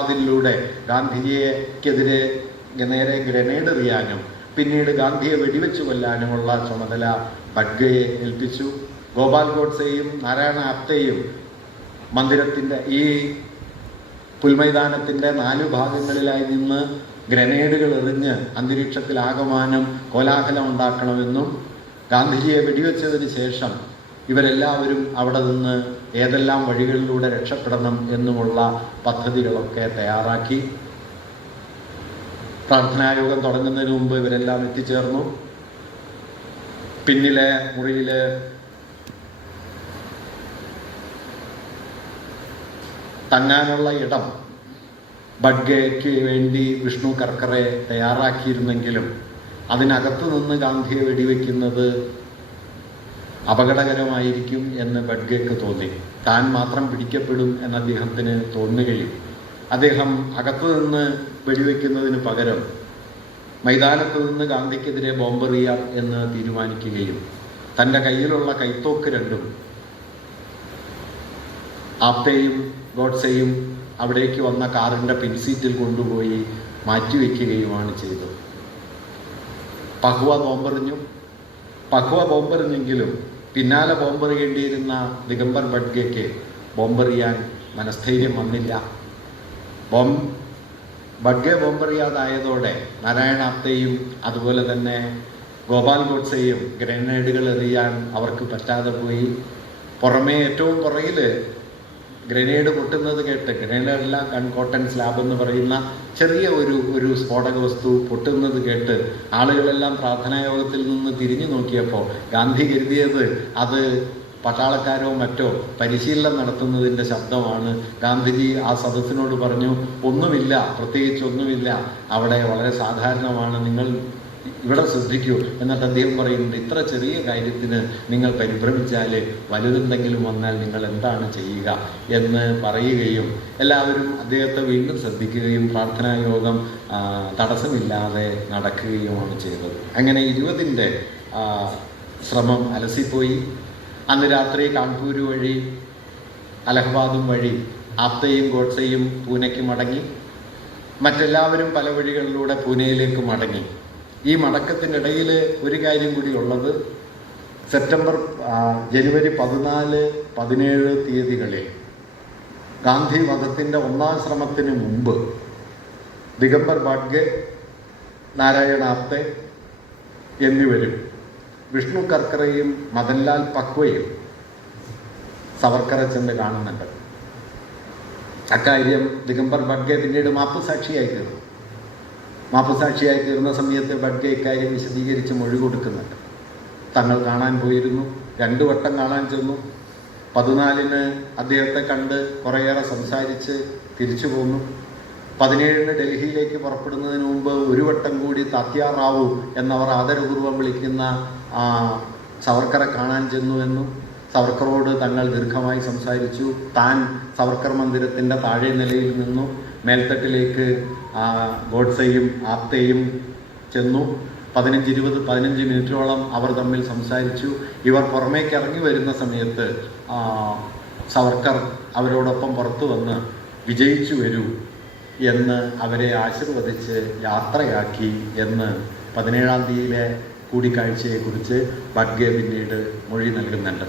അതിലൂടെ ഗാന്ധിജിക്കെതിരെ നേരെ ഗ്രനേഡ് എറിയാനും പിന്നീട് ഗാന്ധിയെ വെടിവെച്ചു കൊല്ലാനുമുള്ള ചുമതല ബഡ്ഗയെ ഏൽപ്പിച്ചു. ഗോപാൽ ഗോഡ്സെയും നാരായണ ആപ്തെയും മന്ദിരത്തിൻ്റെ ഈ പുൽമൈതാനത്തിൻ്റെ 4 ഭാഗങ്ങളിലായി നിന്ന് ഗ്രനേഡുകൾ എറിഞ്ഞ് അന്തരീക്ഷത്തിലാകമാനം കോലാഹലം ഉണ്ടാക്കണമെന്നും ഗാന്ധിജിയെ വെടിവെച്ചതിന് ശേഷം ഇവരെല്ലാവരും അവിടെ നിന്ന് ഏതെല്ലാം വഴികളിലൂടെ രക്ഷപ്പെടണം എന്നുമുള്ള പദ്ധതികളൊക്കെ തയ്യാറാക്കി. പ്രാർത്ഥനായോഗം തുടങ്ങുന്നതിന് മുമ്പ് ഇവരെല്ലാം എത്തിച്ചേർന്നു. പിന്നിലെ മുറിയിൽ തങ്ങാനുള്ള ഇടം ബഡ്ഗയ്ക്ക് വേണ്ടി വിഷ്ണു കർക്കറെ തയ്യാറാക്കിയിരുന്നെങ്കിലും അതിനകത്ത് നിന്ന് ഗാന്ധിയെ വെടിവെക്കുന്നത് അപകടകരമായിരിക്കും എന്ന് ബഡ്ഗയ്ക്ക് തോന്നി. താൻ മാത്രം പിടിക്കപ്പെടും എന്ന് അദ്ദേഹത്തിന് തോന്നുകയും അദ്ദേഹം അകത്തു നിന്ന് വെടിവെക്കുന്നതിന് പകരം മൈതാനത്ത് നിന്ന് ഗാന്ധിക്കെതിരെ ബോംബെറിയാം എന്ന് തീരുമാനിക്കുകയും തൻ്റെ കയ്യിലുള്ള കൈത്തോക്ക് രണ്ടും ആപ്തെയും ഗോഡ്സെയും അവിടേക്ക് വന്ന കാറിൻ്റെ പിൻസീറ്റിൽ കൊണ്ടുപോയി മാറ്റിവെക്കുകയുമാണ് ചെയ്തത്. പഹ്വ ബോംബെറിഞ്ഞെങ്കിലും പിന്നാലെ ബോംബെറിയേണ്ടിയിരുന്ന ദിഗംബർ ബഡ്ഗയ്ക്ക് ബോംബെറിയാൻ മനസ്ഥൈര്യം വന്നില്ല. ബഡ്ഗെ ബോംബെറിയാതായതോടെ നാരായണ ആപ്തെയും അതുപോലെ തന്നെ ഗോപാൽ ഗോഡ്സെയും ഗ്രനേഡുകൾ എറിയാൻ അവർക്ക് പറ്റാതെ പോയി. പുറമേ ഏറ്റവും പുറകിൽ ഗ്രനേഡ് പൊട്ടുന്നത് കേട്ട്, ഗ്രനേഡെല്ലാം കോട്ടൺ സ്ലാബ് എന്ന് പറയുന്ന ചെറിയ ഒരു സ്ഫോടക വസ്തു പൊട്ടുന്നത് കേട്ട് ആളുകളെല്ലാം പ്രാർത്ഥനായോഗത്തിൽ നിന്ന് തിരിഞ്ഞു നോക്കിയപ്പോൾ ഗാന്ധി കരുതിയത് അത് പട്ടാളക്കാരോ മറ്റോ പരിശീലനം നടത്തുന്നതിൻ്റെ ശബ്ദമാണ്. ഗാന്ധിജി ആ സദസ്സിനോട് പറഞ്ഞു, ഒന്നുമില്ല, പ്രത്യേകിച്ചൊന്നുമില്ല, അവിടെ വളരെ സാധാരണമാണ്, നിങ്ങൾ ഇവിടെ ശ്രദ്ധിക്കൂ. എന്നിട്ട് അദ്ദേഹം പറയുന്നുണ്ട്, ഇത്ര ചെറിയ കാര്യത്തിന് നിങ്ങൾ പരിഭ്രമിച്ചാൽ വലുതെന്തെങ്കിലും വന്നാൽ നിങ്ങൾ എന്താണ് ചെയ്യുക എന്ന് പറയുകയും എല്ലാവരും അദ്ദേഹത്തെ വീണ്ടും ശ്രദ്ധിക്കുകയും പ്രാർത്ഥനായോഗം തടസ്സമില്ലാതെ നടക്കുകയുമാണ് ചെയ്തത്. അങ്ങനെ 20-ൻ്റെ ശ്രമം അലസിപ്പോയി. അന്ന് രാത്രി കാൺപൂർ വഴി അലഹബാദും വഴി ആപ്തെയും ഗോഡ്സെയും പൂനെക്ക് മടങ്ങി. മറ്റെല്ലാവരും പല വഴികളിലൂടെ പൂനെയിലേക്ക് മടങ്ങി. ഈ മടക്കത്തിനിടയിൽ ഒരു കാര്യം കൂടി ഉള്ളത്, ജനുവരി 14, 17 തീയതികളിൽ ഗാന്ധി വധത്തിൻ്റെ 1ാം ശ്രമത്തിന് മുമ്പ് ദിഗംബർ ബഡ്ഗെ, നാരായണ ആപ്തെ എന്നിവരും വിഷ്ണു കർക്കറെയും മദൻലാൽ പക്വയും സവർക്കറെ ചെന്ന് കാണുന്നുണ്ട്. അക്കാര്യം ദിഗംബർ ബഡ്ഗെ പിന്നീട് മാപ്പുസാക്ഷിയായി തീർന്ന സമയത്ത് ബഡ്ഗെ ഇക്കാര്യം വിശദീകരിച്ച് മൊഴി കൊടുക്കുന്നുണ്ട്. തങ്ങൾ കാണാൻ പോയിരുന്നു, 2 വട്ടം കാണാൻ ചെന്നു. 14-ന് അദ്ദേഹത്തെ കണ്ട് കുറേയേറെ സംസാരിച്ച് തിരിച്ചു പോന്നു. 17-ന് ഡൽഹിയിലേക്ക് പുറപ്പെടുന്നതിന് മുമ്പ് 1 വട്ടം കൂടി താത്യാ റാവു എന്നവർ ആദരപൂർവ്വം വിളിക്കുന്ന സവർക്കറെ കാണാൻ ചെന്നു എന്നും സവർക്കറോട് തങ്ങൾ ദീർഘമായി സംസാരിച്ചു. താൻ സവർക്കർ മന്ദിരത്തിൻ്റെ താഴെ നിലയിൽ നിന്നു മേൽത്തട്ടിലേക്ക് ഗോഡ്സെയും ആപ്തെയും ചെന്നു. 15 മിനിറ്റോളം അവർ തമ്മിൽ സംസാരിച്ചു. ഇവർ പുറമേക്ക് ഇറങ്ങി വരുന്ന സമയത്ത് സവർക്കർ അവരോടൊപ്പം പുറത്തു വന്ന് വിജയിച്ചു വരൂ എന്ന് അവരെ ആശീർവദിച്ച് യാത്രയാക്കി എന്ന് 17-ാം തീയതിയിലെ കൂടിക്കാഴ്ചയെക്കുറിച്ച് ബഡ്ഗെ പിന്നീട് മൊഴി നൽകുന്നുണ്ട്.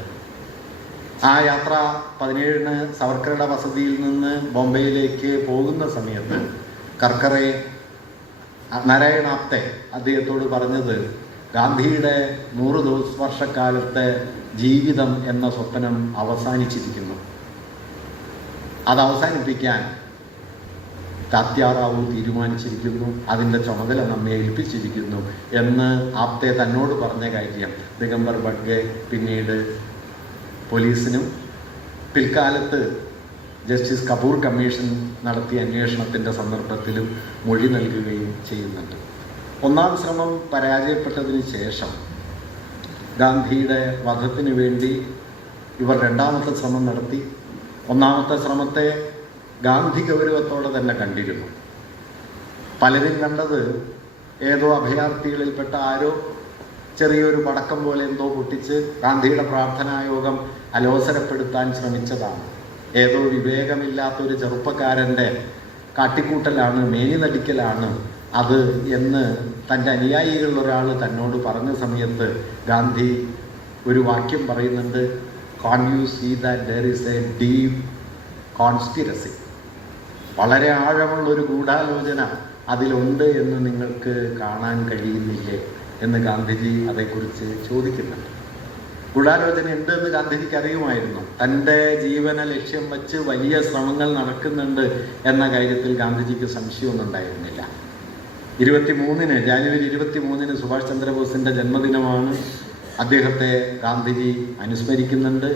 ആ യാത്ര 17-ന് സവർക്കറുടെ വസതിയിൽ നിന്ന് ബോംബെയിലേക്ക് പോകുന്ന സമയത്ത് കർക്കറെ നാരായണ ആപ്തെ അദ്ദേഹത്തോട് പറഞ്ഞത്, ഗാന്ധിയുടെ 100 വർഷക്കാലത്തെ ജീവിതം എന്ന സ്വപ്നം അവസാനിച്ചിരിക്കുന്നു, അത് അവസാനിപ്പിക്കാൻ താത്യാ റാവു തീരുമാനിച്ചിരിക്കുന്നു, അതിൻ്റെ ചുമതല നമ്മെ ഏൽപ്പിച്ചിരിക്കുന്നു എന്ന് ആപ്തെ തന്നോട് പറഞ്ഞ കാര്യം ദിഗംബർ ബഡ്ഗെ പിന്നീട് പോലീസിനും പിൽക്കാലത്ത് ജസ്റ്റിസ് കപൂർ കമ്മീഷൻ നടത്തിയ അന്വേഷണത്തിൻ്റെ സന്ദർഭത്തിലും മൊഴി നൽകുകയും ചെയ്യുന്നുണ്ട്. 1ാം ശ്രമം പരാജയപ്പെട്ടതിന് ശേഷം ഗാന്ധിയുടെ വധത്തിനു വേണ്ടി ഇവർ 2ാമത്തെ ശ്രമം നടത്തി. 1ാമത്തെ ശ്രമത്തെ ഗാന്ധി ഗൗരവത്തോടെ തന്നെ കണ്ടിരുന്നു. പലരും കണ്ടത് ഏതോ അഭയാർത്ഥികളിൽപ്പെട്ട ആരോ ചെറിയൊരു പടക്കം പോലെ എന്തോ പൊട്ടിച്ച് ഗാന്ധിയുടെ പ്രാർത്ഥനായോഗം അലോസരപ്പെടുത്താൻ ശ്രമിച്ചതാണ്. ഏതോ വിവേകമില്ലാത്തൊരു ചെറുപ്പക്കാരൻ്റെ കാട്ടിക്കൂട്ടലാണ്, മേനി നടിക്കലാണ് അത് എന്ന് തൻ്റെ അനുയായികളിലൊരാൾ തന്നോട് പറഞ്ഞ സമയത്ത് ഗാന്ധി ഒരു വാക്യം പറയുന്നുണ്ട്, can you see that there is a deep conspiracy, വളരെ ആഴമുള്ളൊരു ഗൂഢാലോചന അതിലുണ്ട് എന്ന് നിങ്ങൾക്ക് കാണാൻ കഴിയുന്നില്ലേ എന്ന് ഗാന്ധിജി അതേക്കുറിച്ച് ചോദിക്കുന്നുണ്ട്. ഗൂഢാലോചന ഉണ്ട് എന്ന് ഗാന്ധിജിക്ക് അറിയുമായിരുന്നു. തൻ്റെ ജീവന ലക്ഷ്യം വച്ച് വലിയ ശ്രമങ്ങൾ നടക്കുന്നുണ്ട് എന്ന കാര്യത്തിൽ ഗാന്ധിജിക്ക് സംശയമൊന്നും ഉണ്ടായിരുന്നില്ല. ജാനുവരി 23 സുഭാഷ് ചന്ദ്രബോസിൻ്റെ ജന്മദിനമാണ്. അദ്ദേഹത്തെ ഗാന്ധിജി അനുസ്മരിക്കുന്നുണ്ട്.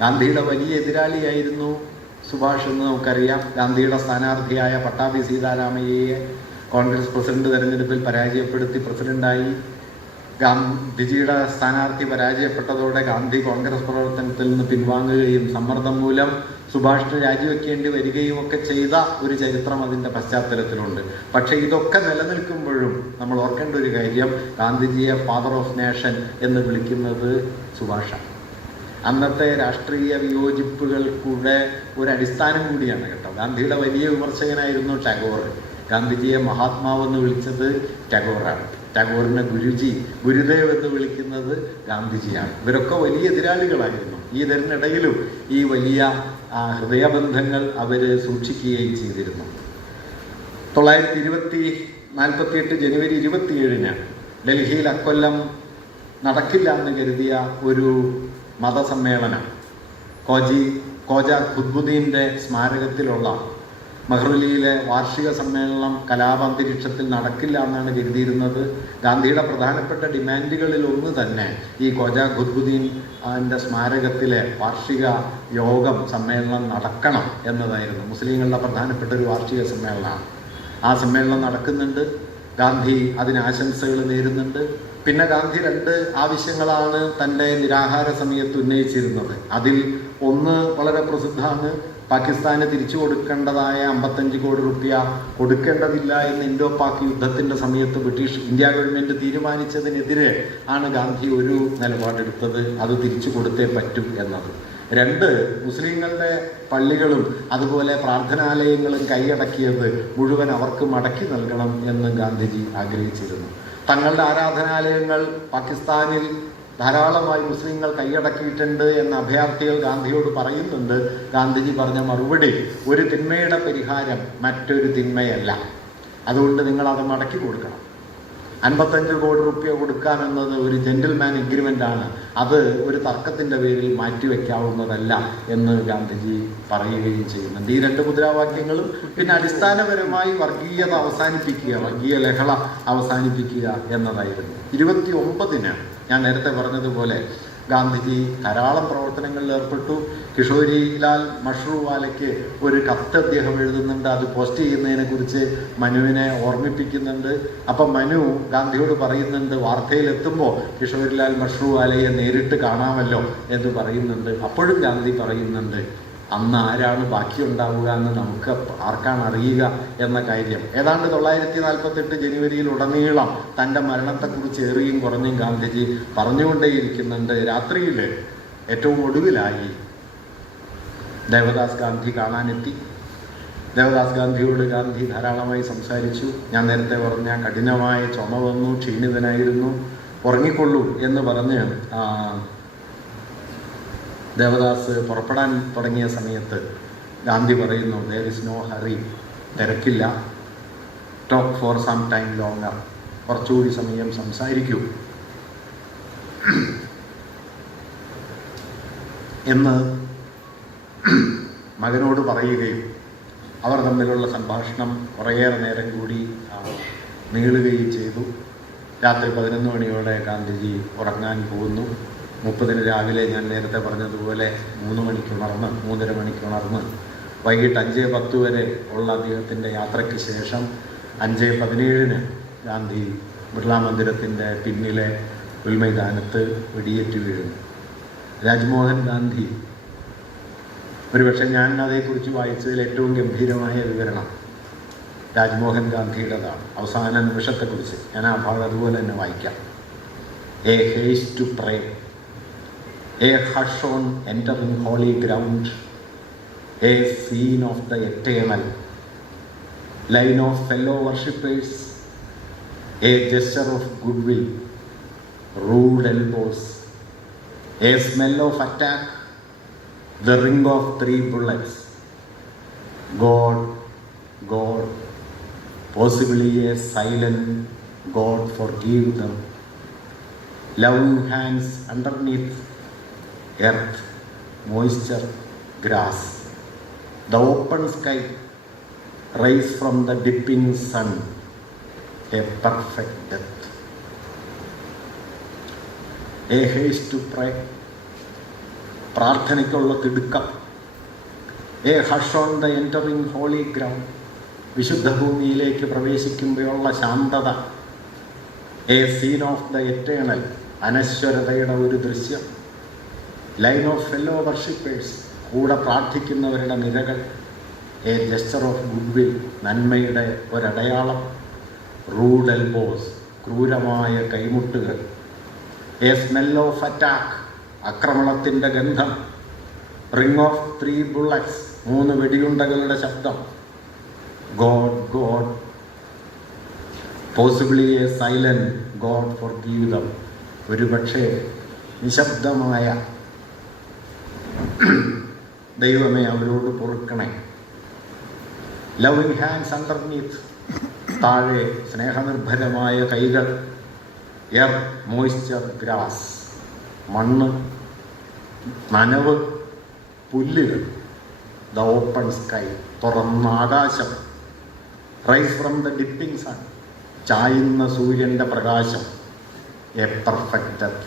ഗാന്ധിയുടെ വലിയ എതിരാളിയായിരുന്നു സുഭാഷ് എന്ന് നമുക്കറിയാം. ഗാന്ധിയുടെ സ്ഥാനാർത്ഥിയായ പട്ടാഭി സീതാരാമയ്യയെ കോൺഗ്രസ് പ്രസിഡന്റ് തെരഞ്ഞെടുപ്പിൽ പരാജയപ്പെടുത്തി പ്രസിഡന്റായി. ഗാന്ധിജിയുടെ സ്ഥാനാർത്ഥി പരാജയപ്പെട്ടതോടെ ഗാന്ധി കോൺഗ്രസ് പ്രവർത്തനത്തിൽ നിന്ന് പിൻവാങ്ങുകയും സമ്മർദ്ദം മൂലം സുഭാഷിന് രാജിവെക്കേണ്ടി വരികയും ഒക്കെ ചെയ്ത ഒരു ചരിത്രം അതിൻ്റെ പശ്ചാത്തലത്തിലുണ്ട്. പക്ഷേ ഇതൊക്കെ നിലനിൽക്കുമ്പോഴും നമ്മൾ ഓർക്കേണ്ട ഒരു കാര്യം, ഗാന്ധിജിയെ ഫാദർ ഓഫ് നേഷൻ എന്ന് വിളിക്കുന്നത് സുഭാഷാണ്. അന്നത്തെ രാഷ്ട്രീയ വിയോജിപ്പുകൾക്കൂടെ ഒരു അടിസ്ഥാനം കൂടിയാണ് കേട്ടോ. ഗാന്ധിയുടെ വലിയ വിമർശകനായിരുന്നു ടാഗോർ. ഗാന്ധിജിയെ മഹാത്മാവെന്ന് വിളിച്ചത് ടാഗോറാണ്. ടാഗോറിനെ ഗുരുജി, ഗുരുദേവ് എന്ന് വിളിക്കുന്നത് ഗാന്ധിജിയാണ്. ഇവരൊക്കെ വലിയ എതിരാളികളായിരുന്നു. ഇതിനിടയിലും ഈ വലിയ ഹൃദയബന്ധങ്ങൾ അവർ സൂക്ഷിക്കുകയും ചെയ്തിരുന്നു. 1948 ജനുവരി 27 ഡൽഹിയിൽ അക്കൊല്ലം നടക്കില്ല എന്ന് കരുതിയ ഒരു മതസമ്മേളനം ഖോജ ഖുദ്ബുദ്ദീൻ്റെ സ്മാരകത്തിലുള്ള മെഹ്റലിയിലെ വാർഷിക സമ്മേളനം കലാപാന്തരീക്ഷത്തിൽ നടക്കില്ല എന്നാണ് കരുതിയിരുന്നത്. ഗാന്ധിയുടെ പ്രധാനപ്പെട്ട ഡിമാൻഡുകളിൽ ഒന്ന് തന്നെ ഈ ഖോജ ഖുദ്ബുദ്ദീൻ്റെ സ്മാരകത്തിലെ വാർഷിക യോഗം സമ്മേളനം നടക്കണം എന്നതായിരുന്നു. മുസ്ലിങ്ങളുടെ പ്രധാനപ്പെട്ട ഒരു വാർഷിക സമ്മേളനമാണ്. ആ സമ്മേളനം നടക്കുന്നുണ്ട്. ഗാന്ധി അതിന് ആശംസകൾ നേരുന്നുണ്ട്. പിന്നെ ഗാന്ധി 2 ആവശ്യങ്ങളാണ് തൻ്റെ നിരാഹാര സമയത്ത് ഉന്നയിച്ചിരുന്നത്. അതിൽ ഒന്ന് വളരെ പ്രസിദ്ധമാണ്. പാകിസ്ഥാന് തിരിച്ചു കൊടുക്കേണ്ടതായ 55 കോടി രൂപ കൊടുക്കേണ്ടതില്ല എന്ന് ഇൻഡോ പാക് യുദ്ധത്തിൻ്റെ സമയത്ത് ബ്രിട്ടീഷ് ഇന്ത്യ ഗവൺമെൻറ് തീരുമാനിച്ചതിനെതിരെ ആണ് ഗാന്ധി ഒരു നിലപാടെടുത്തത്. അത് തിരിച്ചു കൊടുത്തേ പറ്റും എന്നത്. 2, മുസ്ലിങ്ങളുടെ പള്ളികളും അതുപോലെ പ്രാർത്ഥനാലയങ്ങളും കൈയടക്കിയത് മുഴുവൻ അവർക്ക് മടക്കി നൽകണം എന്ന് ഗാന്ധിജി ആഗ്രഹിച്ചിരുന്നു. തങ്ങളുടെ ആരാധനാലയങ്ങൾ പാകിസ്ഥാനിൽ ധാരാളമായി മുസ്ലിങ്ങൾ കൈയടക്കിയിട്ടുണ്ട് എന്ന അഭയാർത്ഥികൾ ഗാന്ധിയോട് പറയുന്നുണ്ട്. ഗാന്ധിജി പറഞ്ഞ മറുപടി, ഒരു തിന്മയുടെ പരിഹാരം മറ്റൊരു തിന്മയല്ല, അതുകൊണ്ട് നിങ്ങളത് മടക്കി കൊടുക്കണം. 55 കോടി രൂപ കൊടുക്കാമെന്നത് ഒരു ജെന്റിൽമാൻ എഗ്രിമെൻ്റ് ആണ്. അത് ഒരു തർക്കത്തിൻ്റെ പേരിൽ മാറ്റിവെക്കാവുന്നതല്ല എന്ന് ഗാന്ധിജി പറയുകയും ചെയ്യുന്നുണ്ട്. ഈ 2 മുദ്രാവാക്യങ്ങളും പിന്നെ അടിസ്ഥാനപരമായി വർഗീയത അവസാനിപ്പിക്കുക, വർഗീയ ലഹള അവസാനിപ്പിക്കുക എന്നതായിരുന്നു. 29 ഞാൻ നേരത്തെ പറഞ്ഞതുപോലെ ഗാന്ധിജി ധാരാളം പ്രവർത്തനങ്ങളിൽ ഏർപ്പെട്ടു. കിഷോരിലാൽ മഷ്റൂവാലയ്ക്ക് ഒരു കത്ത് അദ്ദേഹം എഴുതുന്നുണ്ട്. അത് പോസ്റ്റ് ചെയ്യുന്നതിനെക്കുറിച്ച് മനുവിനെ ഓർമ്മിപ്പിക്കുന്നുണ്ട്. അപ്പം മനു ഗാന്ധിയോട് പറയുന്നുണ്ട്, വാർത്തയിലെത്തുമ്പോൾ കിഷോരിലാൽ മഷ്റൂവാലയെ നേരിട്ട് കാണാമല്ലോ എന്ന് പറയുന്നുണ്ട്. അപ്പോഴും ഗാന്ധി പറയുന്നുണ്ട്, അന്ന് ആരാണ് ബാക്കിയുണ്ടാവുക എന്ന് നമുക്ക് ആർക്കാണ് അറിയുക എന്ന കാര്യം. ഏതാണ്ട് 1948 ജനുവരിയിൽ ഉടനീളം തൻ്റെ മരണത്തെക്കുറിച്ച് ഏറിയും കുറഞ്ഞും ഗാന്ധിജി പറഞ്ഞുകൊണ്ടേയിരിക്കുന്നുണ്ട്. രാത്രിയിൽ ഏറ്റവും ഒടുവിലായി ദേവദാസ് ഗാന്ധി കാണാനെത്തി. ദേവദാസ് ഗാന്ധിയോട് ഗാന്ധി ധാരാളമായി സംസാരിച്ചു. ഞാൻ നേരത്തെ പറഞ്ഞ കഠിനമായ ചുമ വന്നു, ക്ഷീണിതനായിരുന്നു, ഉറങ്ങിക്കൊള്ളൂ എന്ന് പറഞ്ഞ് ദേവദാസ് പുറപ്പെടാൻ തുടങ്ങിയ സമയത്ത് ഗാന്ധി പറയുന്നു, there is no hurry, തിരക്കില്ല, talk for some time longer, കുറച്ചുകൂടി സമയം സംസാരിക്കൂ എന്ന് മകനോട് പറയുകയും അവർ തമ്മിലുള്ള സംഭാഷണം കുറേയേറെ നേരം കൂടി നീളുകയും ചെയ്തു. രാത്രി 11 മണിയോടെ ഗാന്ധിജി ഉറങ്ങാൻ പോകുന്നു. 30 രാവിലെ ഞാൻ നേരത്തെ പറഞ്ഞതുപോലെ 3 മണിക്ക് ഉണർന്ന് 3:30 മണിക്ക് ഉണർന്ന് വൈകിട്ട് 5:10 വരെ ഉള്ള അദ്ദേഹത്തിൻ്റെ യാത്രയ്ക്ക് ശേഷം 5:17 ഗാന്ധി ബിർള മന്ദിരത്തിൻ്റെ പിന്നിലെ ഉൽമൈതാനത്ത് വെടിയേറ്റ് വീഴുന്നു. രാജ്മോഹൻ ഗാന്ധി, ഒരുപക്ഷെ ഞാൻ അതേക്കുറിച്ച് വായിച്ചതിൽ ഏറ്റവും ഗംഭീരമായ വിവരണം രാജ്മോഹൻ ഗാന്ധിയുടേതാണ്. അവസാന നിമിഷത്തെക്കുറിച്ച് ഞാൻ ആ ഭാഗം അതുപോലെ തന്നെ വായിക്കാം. A haste to pray, a hush on entering holy ground, a scene of the eternal, line of fellow worshippers, a gesture of goodwill, rude elbows, a smell of attack, the ring of 3 bullets. God, God, possibly a silent God, forgive them. Loving hands underneath, earth, moisture, grass. The open sky, rays from the dipping sun, a perfect death. A haste to pray, പ്രാർത്ഥനയ്ക്കുള്ള തിടുക്കം. A hush on the entering holy ground, വിശുദ്ധ ഭൂമിയിലേക്ക് പ്രവേശിക്കുമ്പോഴുള്ള ശാന്തത. A scene of the eternal, അനശ്വരതയുടെ ഒരു ദൃശ്യം. Line of fellow worshippers, കൂടെ പ്രാർത്ഥിക്കുന്നവരുടെ നിരകൾ. എ ജസ്റ്റർ ഓഫ് ഗുഡ്വിൽ, നന്മയുടെ ഒരടയാളം. റൂഡ് എൽബോസ്, ക്രൂരമായ കൈമുട്ടുകൾ. എ സ്മെൽ ഓഫ് അറ്റാക്ക്, ആക്രമണത്തിൻ്റെ ഗന്ധം. റിംഗ് ഓഫ് 3 ബുള്ളറ്റ്സ്, 3 വെടിയുണ്ടകളുടെ ശബ്ദം. God, God, possibly A silent God forgive dum, ഒരുപക്ഷെ നിശബ്ദമായ ദൈവമേ അവരോട് പൊറുക്കണേ. ലവിങ് ഹാൻഡ്സ് അണ്ടർനീത്ത്, താഴെ സ്നേഹനിർഭരമായ കൈകൾ. എയർ, മോയ്സ്ചർ, ഗ്രാസ്, മണ്ണ്, നനവ്, പുല്ലുകൾ. ദ ഓപ്പൺ സ്കൈ, തുറന്ന ആകാശം. Rise from the dipping sun, ചായുന്ന സൂര്യൻ്റെ പ്രകാശം. എ പെർഫെക്റ്റ് ഡെത്ത്,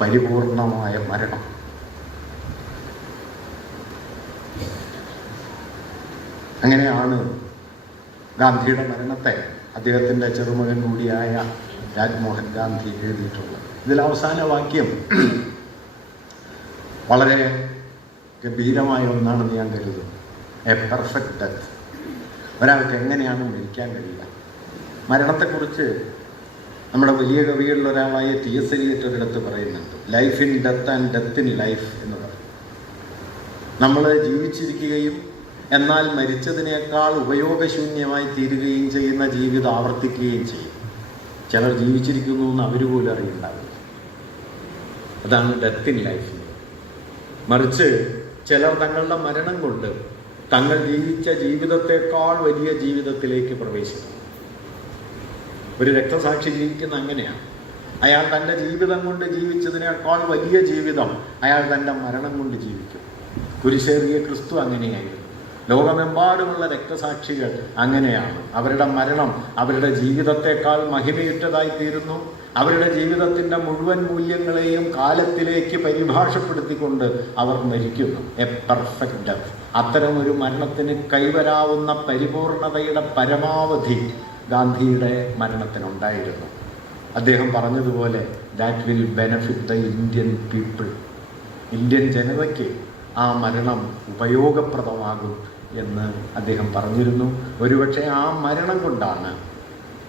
പരിപൂർണമായ മരണം. അങ്ങനെയാണ് ഗാന്ധിയുടെ മരണത്തെ അദ്ദേഹത്തിൻ്റെ ചെറുമകൻ കൂടിയായ രാജ്മോഹൻ ഗാന്ധി എഴുതിയിട്ടുള്ളത്. ഇതിൽ അവസാന വാക്യം വളരെ ഗംഭീരമായ ഒന്നാണെന്ന് ഞാൻ കരുതുന്നു. A perfect death. ഒരാൾക്ക് എങ്ങനെയാണ് മരിക്കാൻ കഴിയുക? മരണത്തെക്കുറിച്ച് നമ്മുടെ വലിയ കവികളിൽ ഒരാളായ T.S. എലിയറ്റ് ഒരിടത്ത് പറയുന്നുണ്ട്, life in death and death in life എന്ന് പറയും. നമ്മൾ ജീവിച്ചിരിക്കുകയും എന്നാൽ മരിച്ചതിനേക്കാൾ ഉപയോഗശൂന്യമായി തീരുകയും ചെയ്യുന്ന ജീവിതം ആവർത്തിക്കുകയും ചെയ്യും. ചിലർ ജീവിച്ചിരിക്കുന്നു എന്ന് അവർ പോലും അറിയുണ്ടാവില്ല. അതാണ് ഡെത്ത് ഇൻ ലൈഫ്. മറിച്ച് ചിലർ തങ്ങളുടെ മരണം കൊണ്ട് തങ്ങൾ ജീവിച്ച ജീവിതത്തെക്കാൾ വലിയ ജീവിതത്തിലേക്ക് പ്രവേശിക്കും. ഒരു രക്തസാക്ഷി ജീവിക്കുന്ന അങ്ങനെയാണ്. അയാൾ തൻ്റെ ജീവിതം കൊണ്ട് ജീവിച്ചതിനേക്കാൾ വലിയ ജീവിതം അയാൾ തൻ്റെ മരണം കൊണ്ട് ജീവിക്കും. കുരിശേറിയ ക്രിസ്തു അങ്ങനെയായിരുന്നു. ലോകമെമ്പാടുമുള്ള രക്തസാക്ഷികൾ അങ്ങനെയാണ്. അവരുടെ മരണം അവരുടെ ജീവിതത്തെക്കാൾ മഹിമയുറ്റതായിത്തീരുന്നു. അവരുടെ ജീവിതത്തിൻ്റെ മുഴുവൻ മൂല്യങ്ങളെയും കാലത്തിലേക്ക് പരിഭാഷപ്പെടുത്തിക്കൊണ്ട് അവർ മരിക്കുന്നു. A perfect death. അത്തരം ഒരു മരണത്തിന് കൈവരാവുന്ന പരിപൂർണതയുടെ പരമാവധി ഗാന്ധിയുടെ മരണത്തിനുണ്ടായിരുന്നു. അദ്ദേഹം പറഞ്ഞതുപോലെ that will benefit the Indian people. Indian ജനതയ്ക്ക് ആ മരണം ഉപയോഗപ്രദമാകും എന്ന് അദ്ദേഹം പറഞ്ഞിരുന്നു. ഒരുപക്ഷെ ആ മരണം കൊണ്ടാണ്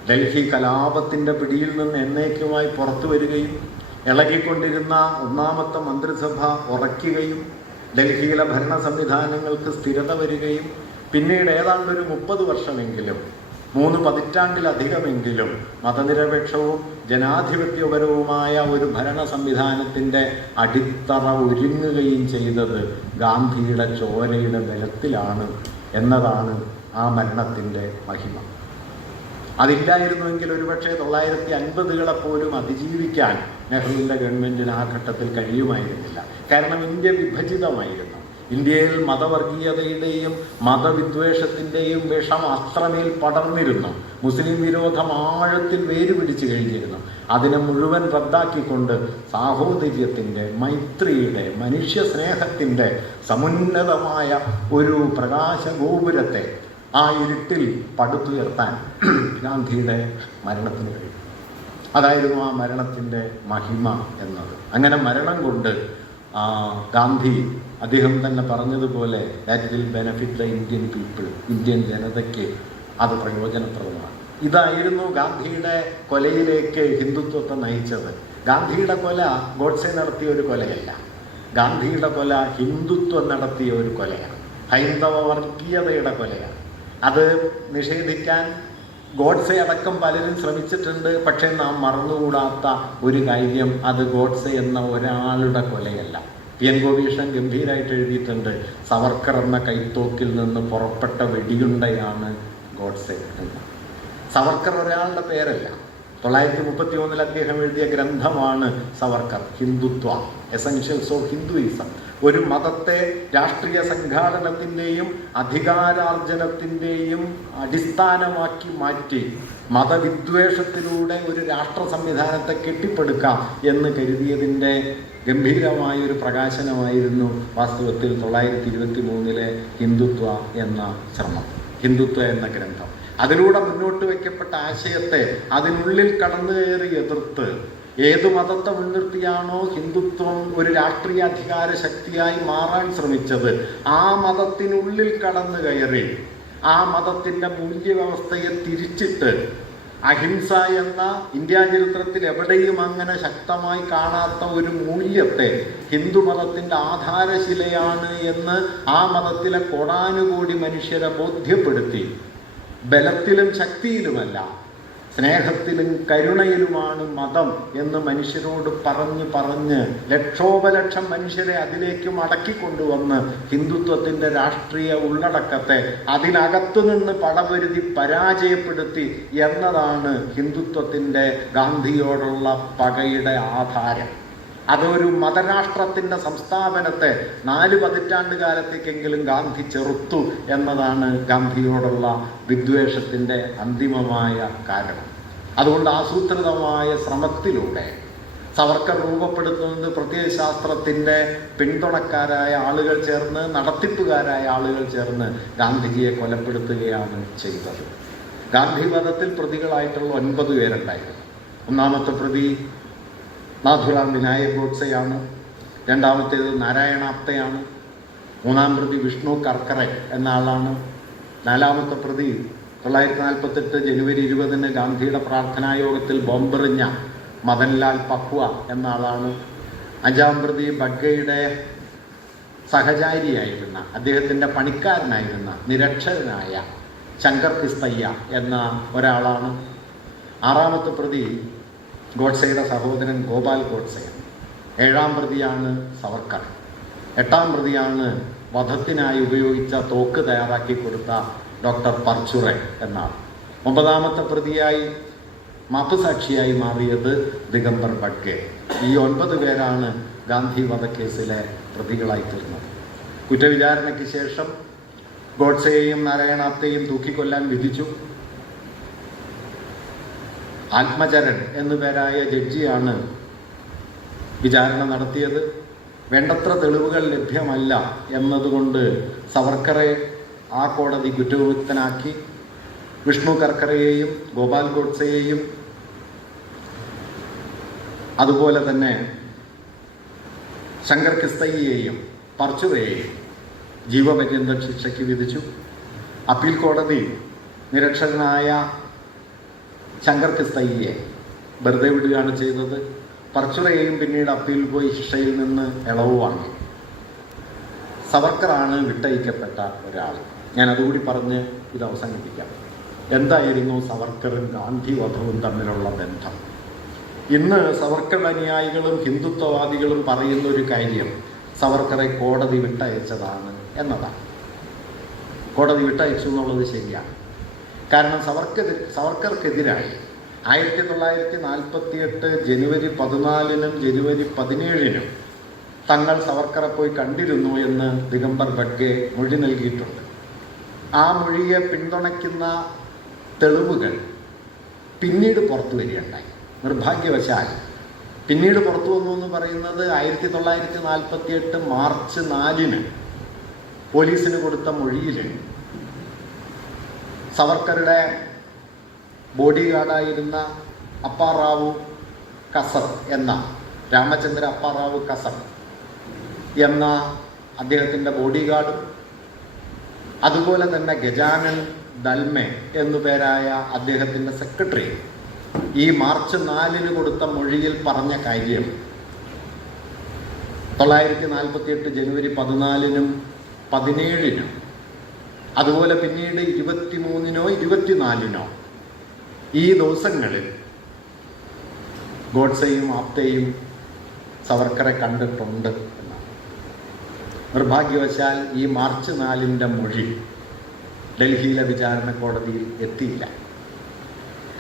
ഡൽഹി കലാപത്തിൻ്റെ പിടിയിൽ നിന്ന് എന്നേക്കുമായി പുറത്തു വരികയും ഇളകിക്കൊണ്ടിരുന്ന ഒന്നാമത്തെ മന്ത്രിസഭ ഉറയ്ക്കുകയും ഡൽഹിയിലെ ഭരണ സംവിധാനങ്ങൾക്ക് സ്ഥിരത വരികയും പിന്നീട് ഏതാണ്ടൊരു 30 വർഷമെങ്കിലും 3 പതിറ്റാണ്ടിലധികമെങ്കിലും മതനിരപേക്ഷവും ജനാധിപത്യപരവുമായ ഒരു ഭരണ സംവിധാനത്തിൻ്റെ അടിത്തറ ഒരുങ്ങുകയും ചെയ്തത് ഗാന്ധിയുടെ ചോരയുടെ ബലത്തിലാണ് എന്നതാണ് ആ മരണത്തിൻ്റെ മഹിമ. അതില്ലായിരുന്നുവെങ്കിൽ ഒരുപക്ഷെ 1950-കളെ പോലും അതിജീവിക്കാൻ നെഹ്റുവിൻ്റെ ഗവൺമെൻറ്റിന് ആ ഘട്ടത്തിൽ കഴിയുമായിരുന്നില്ല. കാരണം ഇന്ത്യ വിഭജിതമായിരുന്നു. ഇന്ത്യയിൽ മതവർഗീയതയുടെയും മതവിദ്വേഷത്തിൻ്റെയും വിഷം അത്രമേൽ പടർന്നിരുന്നു. മുസ്ലിം വിരോധം ആഴത്തിൽ വേരുപിടിച്ചു കഴിഞ്ഞിരുന്നു. അതിനെ മുഴുവൻ റദ്ദാക്കിക്കൊണ്ട് സാഹോദര്യത്തിൻ്റെ, മൈത്രിയുടെ, മനുഷ്യസ്നേഹത്തിൻ്റെ സമുന്നതമായ ഒരു പ്രകാശഗോപുരത്തെ ആ ഇരുട്ടിൽ പടുത്തുയർത്താൻ ഗാന്ധിയുടെ മരണത്തിന് കഴിയും. അതായിരുന്നു ആ മരണത്തിൻ്റെ മഹിമ എന്നത്. അങ്ങനെ മരണം കൊണ്ട് ഗാന്ധി അദ്ദേഹം തന്നെ പറഞ്ഞതുപോലെ that will benefit the Indian people. Indian ജനതയ്ക്ക് അത് പ്രയോജനപ്രദമാണ്. ഇതായിരുന്നു ഗാന്ധിയുടെ കൊലയിലേക്ക് ഹിന്ദുത്വത്തെ നയിച്ചത്. ഗാന്ധിയുടെ കൊല ഗോഡ്സെ നടത്തിയ ഒരു കൊലയല്ല. ഗാന്ധിയുടെ കൊല ഹിന്ദുത്വം നടത്തിയ ഒരു കൊലയാണ്. ഹൈന്ദവ വർഗീയതയുടെ കൊലയാണ്. അത് നിഷേധിക്കാൻ ഗോഡ്സെ അടക്കം പലരും ശ്രമിച്ചിട്ടുണ്ട്. പക്ഷേ നാം മറന്നുകൂടാത്ത ഒരു കാര്യം, അത് ഗോഡ്സെ എന്ന ഒരാളുടെ കൊലയല്ല. പി എൻ ഗോപീഷൻ ഗംഭീരമായിട്ട് എഴുതിയിട്ടുണ്ട്, സവർക്കർ എന്ന കൈത്തോക്കിൽ നിന്ന് പുറപ്പെട്ട വെടിയുണ്ടയാണ് ഗോഡ്സെ എന്ന്. സവർക്കർ ഒരാളുടെ പേരല്ല. 1931 അദ്ദേഹം എഴുതിയ ഗ്രന്ഥമാണ് Savarkar, Hindutva, essentials of Hinduism. ഒരു മതത്തെ രാഷ്ട്രീയ സംഘാടനത്തിൻ്റെയും അധികാരാർജനത്തിൻ്റെയും അടിസ്ഥാനമാക്കി മാറ്റി മതവിദ്വേഷത്തിലൂടെ ഒരു രാഷ്ട്ര സംവിധാനത്തെ കെട്ടിപ്പടുക്കാം എന്ന് കരുതിയതിൻ്റെ ഗംഭീരമായൊരു പ്രകാശനമായിരുന്നു വാസ്തവത്തിൽ 1923 ഹിന്ദുത്വ എന്ന ശ്രമം, ഹിന്ദുത്വ എന്ന ഗ്രന്ഥം. അതിലൂടെ മുന്നോട്ട് വയ്ക്കപ്പെട്ട ആശയത്തെ അതിനുള്ളിൽ കടന്നു കയറി എതിർത്ത്, ഏതു മതത്തെ മുൻനിർത്തിയാണോ ഹിന്ദുത്വം ഒരു രാഷ്ട്രീയ അധികാര ശക്തിയായി മാറാൻ ശ്രമിച്ചത്, ആ മതത്തിനുള്ളിൽ കടന്നു കയറി ആ മതത്തിൻ്റെ മൂല്യവ്യവസ്ഥയെ തിരിച്ചിട്ട് അഹിംസ എന്ന ഇന്ത്യ ചരിത്രത്തിൽ എവിടെയും അങ്ങനെ ശക്തമായി കാണാത്ത ഒരു മൂല്യത്തെ ഹിന്ദുമതത്തിൻ്റെ ആധാരശിലയാണ് എന്ന് ആ മതത്തിലെ കോടാനുകോടി മനുഷ്യരെ ബോധ്യപ്പെടുത്തി, ബലത്തിലും ശക്തിയിലുമല്ല സ്നേഹത്തിലും കരുണയിലുമാണ് മതം എന്ന് മനുഷ്യരോട് പറഞ്ഞ് ലക്ഷോപലക്ഷം മനുഷ്യരെ അതിലേക്ക് മടക്കിക്കൊണ്ടുവന്ന് ഹിന്ദുത്വത്തിൻ്റെ രാഷ്ട്രീയ ഉള്ളടക്കത്തെ അതിനകത്തുനിന്ന് പടപൊരുതി പരാജയപ്പെടുത്തി എന്നതാണ് ഹിന്ദുത്വത്തിൻ്റെ ഗാന്ധിയോടുള്ള പകയുടെ ആധാരം. അതൊരു മതരാഷ്ട്രത്തിൻ്റെ സംസ്ഥാപനത്തെ 4 പതിറ്റാണ്ട് കാലത്തേക്കെങ്കിലും ഗാന്ധി ചെറുത്തു എന്നതാണ് ഗാന്ധിയോടുള്ള വിദ്വേഷത്തിൻ്റെ അന്തിമമായ കാരണം. അതുകൊണ്ട് ആസൂത്രിതമായ ശ്രമത്തിലൂടെ സവർക്കർ രൂപപ്പെടുത്തുന്നത് പ്രത്യയശാസ്ത്രത്തിൻ്റെ പിന്തുണക്കാരായ ആളുകൾ ചേർന്ന്, നടത്തിപ്പുകാരായ ആളുകൾ ചേർന്ന് ഗാന്ധിജിയെ കൊലപ്പെടുത്തുകയാണ് ചെയ്തത്. ഗാന്ധി വധത്തിൽ പ്രതികളായിട്ടുള്ള 9 പേരുണ്ടായിരുന്നു. ഒന്നാമത്തെ പ്രതി നാഥുറാം വിനായക് ഗോഡ്സെയാണ്. രണ്ടാമത്തേത് നാരായണ ആപ്തെയാണ്. മൂന്നാം പ്രതി വിഷ്ണു കർക്കറെ എന്ന ആളാണ്. നാലാമത്തെ പ്രതി 1948 ജനുവരി 20 ഗാന്ധിയുടെ പ്രാർത്ഥനായോഗത്തിൽ ബോംബെറിഞ്ഞ മദൻലാൽ പക്വ എന്ന ആളാണ്. അഞ്ചാം പ്രതി ബഗ്ഗയുടെ സഹചാരിയായിരുന്ന, അദ്ദേഹത്തിൻ്റെ പണിക്കാരനായിരുന്ന നിരക്ഷരനായ ശങ്കർ കിസ്തയ്യ എന്ന ഒരാളാണ്. ആറാമത്തെ പ്രതി ഗോഡ്സെയുടെ സഹോദരൻ ഗോപാൽ ഗോഡ്സെയാണ്. ഏഴാം പ്രതിയാണ് സവർക്കർ. എട്ടാം പ്രതിയാണ് വധത്തിനായി ഉപയോഗിച്ച തോക്ക് തയ്യാറാക്കി കൊടുത്ത ഡോക്ടർ പർച്ചുറെ എന്നാണ്. ഒമ്പതാമത്തെ പ്രതിയായി മാപ്പുസാക്ഷിയായി മാറിയത് ദിഗംബർ ബഡ്ഗെ. ഈ 9 പേരാണ് ഗാന്ധി വധക്കേസിലെ പ്രതികളായി തീർന്നത്. കുറ്റവിചാരണയ്ക്ക് ശേഷം ഗോഡ്സെയെയും നാരായണാപ്തെയും തൂക്കിക്കൊല്ലാൻ വിധിച്ചു. ആത്മചരൺ എന്നു പേരായ ജഡ്ജിയാണ് വിചാരണ നടത്തിയത്. വേണ്ടത്ര തെളിവുകൾ ലഭ്യമല്ല എന്നതുകൊണ്ട് സവർക്കറെ ആ കോടതി കുറ്റവിമുക്തനാക്കി. വിഷ്ണു കർക്കറയെയും ഗോപാൽ ഗോഡ്സെയെയും അതുപോലെ തന്നെ ശങ്കർ കിസ്തയ്യെയും പർച്ചുറയെയും ജീവപര്യന്തം ശിക്ഷയ്ക്ക് വിധിച്ചു. അപ്പീൽ കോടതി നിരക്ഷരനായ ശങ്കർ കിസ്തയ്യെ വെറുതെ വിടുകയാണ് ചെയ്തത്. പർച്ചുറയെയും പിന്നീട് അപ്പീൽ പോയി ശിക്ഷയിൽ നിന്ന് ഇളവ് വാങ്ങി. സവർക്കറാണ് വിട്ടയക്കപ്പെട്ട ഒരാൾ. ഞാൻ അതുകൂടി പറഞ്ഞ് ഇത് അവസാനിപ്പിക്കാം. എന്തായിരുന്നു സവർക്കറും ഗാന്ധി വധവും തമ്മിലുള്ള ബന്ധം? ഇന്ന് സവർക്കർ അനുയായികളും ഹിന്ദുത്വവാദികളും പറയുന്ന ഒരു കാര്യം സവർക്കറെ കോടതി വിട്ടയച്ചതാണ് എന്നതാണ്. കോടതി വിട്ടയച്ചു എന്നുള്ളത് ശരിയാണ്. കാരണം സവർക്കർക്കെതിരായി 1948 ജനുവരി 14 ജനുവരി 17 തങ്ങൾ സവർക്കറെ പോയി കണ്ടിരുന്നു എന്ന് ദിഗംബർ ബഡ്ഗെ മൊഴി നൽകിയിട്ടുണ്ട്. ആ മൊഴിയെ പിന്തുണയ്ക്കുന്ന തെളിവുകൾ പിന്നീട് പുറത്തു വരികയുണ്ടായി. നിർഭാഗ്യവശാൽ പിന്നീട് പുറത്തു വന്നു എന്ന് പറയുന്നത് 1948 മാർച്ച് 4 പോലീസിന് കൊടുത്ത മൊഴിയിൽ സവർക്കറുടെ ബോഡി ഗാർഡായിരുന്ന അപ്പാറാവു കസർ എന്ന രാമചന്ദ്ര അപ്പാറാവു കസർ എന്ന അദ്ദേഹത്തിൻ്റെ ബോഡി ഗാർഡും അതുപോലെ തന്നെ ഗജാനൻ ദൽമെ എന്നു പേരായ അദ്ദേഹത്തിൻ്റെ സെക്രട്ടറി ഈ മാർച്ച് 4 കൊടുത്ത മൊഴിയിൽ പറഞ്ഞ കാര്യം 1948 ജനുവരി 14 17 അതുപോലെ പിന്നീട് 23-നോ 24-നോ ഈ ദിവസങ്ങളിൽ ഗോഡ്സെയും ആപ്തെയും സവർക്കറെ കണ്ടിട്ടുണ്ട് എന്നാണ്. നിർഭാഗ്യവശാൽ ഈ മാർച്ച് 4-ന്റെ മൊഴി ഡൽഹിയിലെ വിചാരണ കോടതിയിൽ എത്തിയില്ല.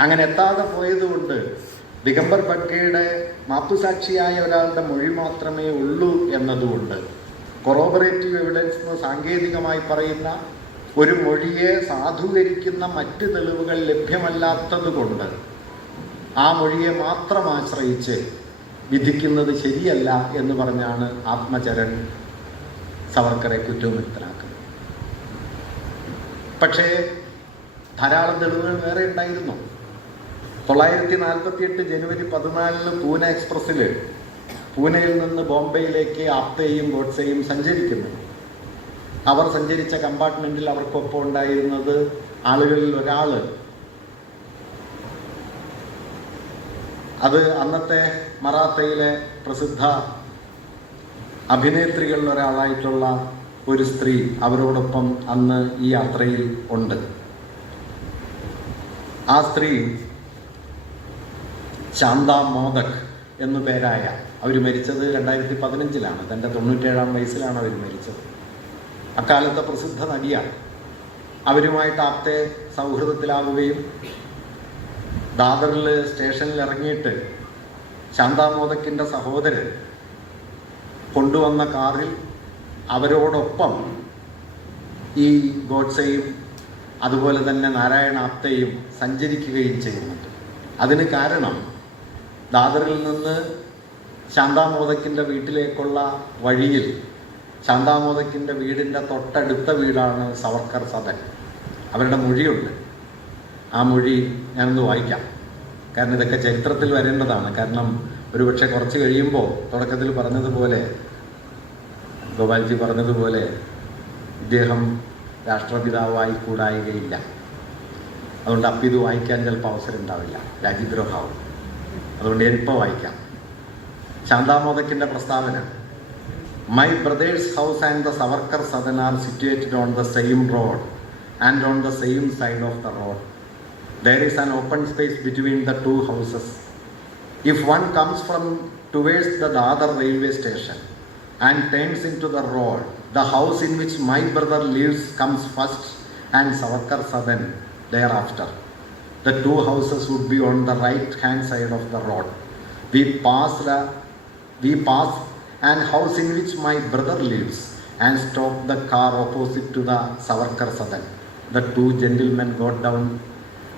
അങ്ങനെ എത്താതെ പോയതുകൊണ്ട് ദിഗംബർ ബഡ്ഗയുടെ മാപ്പുസാക്ഷിയായ ഒരാളുടെ മൊഴി മാത്രമേ ഉള്ളൂ എന്നതുകൊണ്ട് കൊറോബറേറ്റീവ് എവിഡൻസ് എന്ന് സാങ്കേതികമായി പറയുന്ന ഒരു മൊഴിയെ സാധൂകരിക്കുന്ന മറ്റ് തെളിവുകൾ ലഭ്യമല്ലാത്തത് കൊണ്ട് ആ മൊഴിയെ മാത്രം ആശ്രയിച്ച് വിധിക്കുന്നത് ശരിയല്ല എന്ന് പറഞ്ഞാണ് ആത്മചരൺ സവർക്കറെ കുറ്റവിമുക്തനാക്കുന്നത്. പക്ഷേ ധാരാളം തെളിവുകൾ വേറെ ഉണ്ടായിരുന്നു. 948 ജനുവരി 14 പൂനെ എക്സ്പ്രസ്സിൽ പൂനെയിൽ നിന്ന് ബോംബെയിലേക്ക് ആപ്തെയും ഗോഡ്സെയും സഞ്ചരിക്കുന്നു. അവർ സഞ്ചരിച്ച കമ്പാർട്ട്മെന്റിൽ അവർക്കൊപ്പം ഉണ്ടായിരുന്നത് ആളുകളിൽ ഒരാൾ, അത് അന്നത്തെ മറാത്തയിലെ പ്രസിദ്ധ അഭിനേത്രികളിൽ ഒരാളായിട്ടുള്ള ഒരു സ്ത്രീ അവരോടൊപ്പം അന്ന് ഈ യാത്രയിൽ ഉണ്ട്. ആ സ്ത്രീ ശാന്ത മോദക് എന്നു പേരായ, അവർ മരിച്ചത് 2015-ലാണ്. തൻ്റെ 97-ാം വയസ്സിലാണ് അവർ മരിച്ചത്. അക്കാലത്തെ പ്രസിദ്ധ നടിയാണ്. അവരുമായിട്ട് ആപ്തെ സൗഹൃദത്തിലാവുകയും ദാദറിൽ സ്റ്റേഷനിൽ ഇറങ്ങിയിട്ട് ശാന്ത മോദക്കിൻ്റെ സഹോദരൻ കൊണ്ടുവന്ന കാറിൽ അവരോടൊപ്പം ഈ ഗോഡ്സെയും അതുപോലെ തന്നെ നാരായണ ആപ്തെയും സഞ്ചരിക്കുകയും ചെയ്യുന്നുണ്ട്. അതിന് കാരണം ദാദറിൽ നിന്ന് ശാന്ത മോദക്കിൻ്റെ വീട്ടിലേക്കുള്ള വഴിയിൽ ശാന്ത മോദക്കിൻ്റെ വീടിൻ്റെ തൊട്ടടുത്ത വീടാണ് സവർക്കർ സദൻ. അവരുടെ മൊഴിയുണ്ട്. ആ മൊഴി ഞാനൊന്ന് വായിക്കാം. കാരണം ഇതൊക്കെ ചരിത്രത്തിൽ വരേണ്ടതാണ്. കാരണം ഒരുപക്ഷെ കുറച്ച് കഴിയുമ്പോൾ തുടക്കത്തിൽ പറഞ്ഞതുപോലെ, ഗോപാൽജി പറഞ്ഞതുപോലെ, ഇദ്ദേഹം രാഷ്ട്രപിതാവായി കൂടായികയില്ല. അതുകൊണ്ട് അപ്പം ഇത് വായിക്കാൻ ചിലപ്പോൾ അവസരം ഉണ്ടാവില്ല, രാജ്യദ്രോഹാവും. അതുകൊണ്ട് ഞാനിപ്പോൾ വായിക്കാം. ശാന്ത മോദക്കിൻ്റെ പ്രസ്താവന: My brother's house and the Savarkar Sadan are situated on the same road and on the same side of the road. There is an open space between the two houses. If one comes from towards the Dadar railway station and turns into the road, the house in which my brother lives comes first and Savarkar Sadan thereafter. The two houses would be on the right hand side of the road. We pass an house in which my brother lives and stop the car opposite to the Savarkar Sadan. The two gentlemen got down.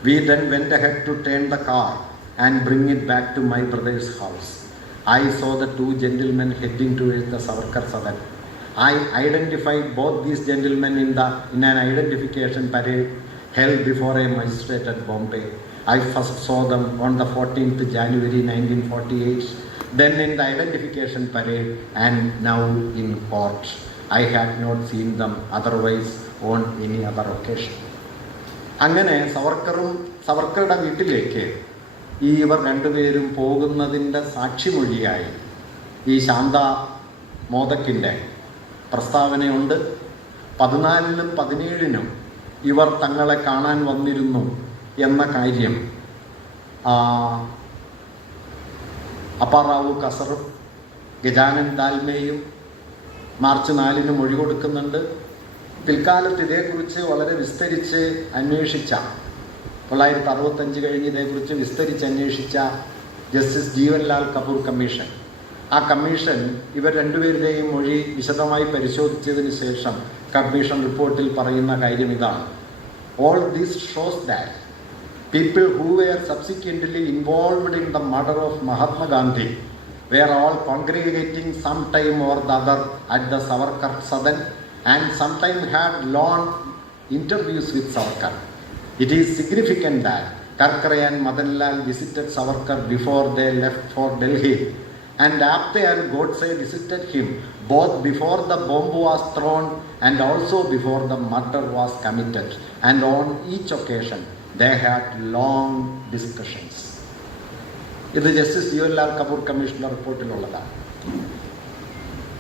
We then went ahead to turn the car and bring it back to my brother's house. I saw the two gentlemen heading towards the Savarkar Sadan. I identified both these gentlemen in an identification parade held before a magistrate at Bombay. I first saw them on the 14th January 1948, then in the identification parade, and now in court. I had not seen them otherwise on any other occasion. അങ്ങനെ സവർക്കറുടെ വീട്ടിലേക്ക് ഇവർ രണ്ടുപേരും പോകുന്നതിൻ്റെ സാക്ഷിമൊഴിയായി ഈ ശാന്ത മോദക്കിൻ്റെ പ്രസ്താവനയുണ്ട്. 14-നും 17-നും ഇവർ തങ്ങളെ കാണാൻ വന്നിരുന്നു എന്ന കാര്യം അപ്പാറാവു കസറും ഗജാനൻ ദാൽമേയും മാർച്ച് 4-ന് മൊഴി കൊടുക്കുന്നുണ്ട്. പിൽക്കാലത്ത് ഇതേക്കുറിച്ച് വളരെ വിസ്തരിച്ച് അന്വേഷിച്ച, 965 കഴിഞ്ഞ് ഇതേക്കുറിച്ച് വിസ്തരിച്ച് അന്വേഷിച്ച ജസ്റ്റിസ് ജീവൻലാൽ കപൂർ കമ്മീഷൻ, ആ കമ്മീഷൻ ഇവർ രണ്ടുപേരുടെയും മൊഴി വിശദമായി പരിശോധിച്ചതിന് ശേഷം കമ്മീഷൻ റിപ്പോർട്ടിൽ പറയുന്ന കാര്യം ഇതാണ്: All this shows that people who were subsequently involved in the murder of Mahatma Gandhi were all congregating sometime or the other at the Savarkar Sadan and sometime had long interviews with Savarkar. It is significant that Karkare and Madanlal visited Savarkar before they left for Delhi, and Apte and Godse visited him both before the bomb was thrown and also before the murder was committed, and on each occasion they had long discussions. ഇത് justice Jeevanlal Kapoor കമ്മീഷന്റെ റിപ്പോർട്ടിലുള്ളതാണ്.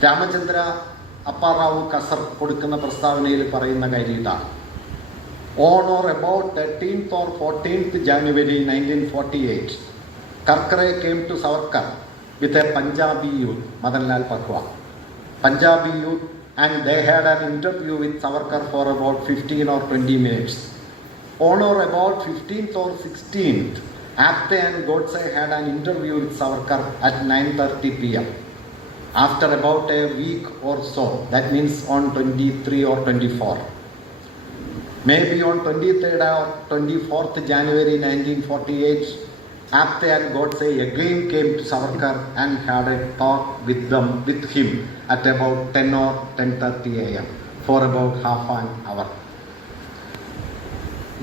രാമചന്ദ്ര അപ്പാറാവു കസർ കൊടുക്കുന്ന പ്രസ്താവനയിൽ പറയുന്ന കാര്യം ഇതാണ്: On or about 13th or 14th January 1948, Karkare came to Savarkar with a Punjabi youth, Madan Lal Pakwa. Punjabi youth, and they had an interview with Savarkar for about 15 or 20 minutes. On or about 15th or 16th, Apte and Godse had an interview with Savarkar at 9:30 p.m. After about a week or so, that means on 23 or 24, maybe on 23rd or 24th January 1948, Apte and Godse again came to Savarkar and had a talk with him at about 10 or 10:30 a.m. for about half an hour.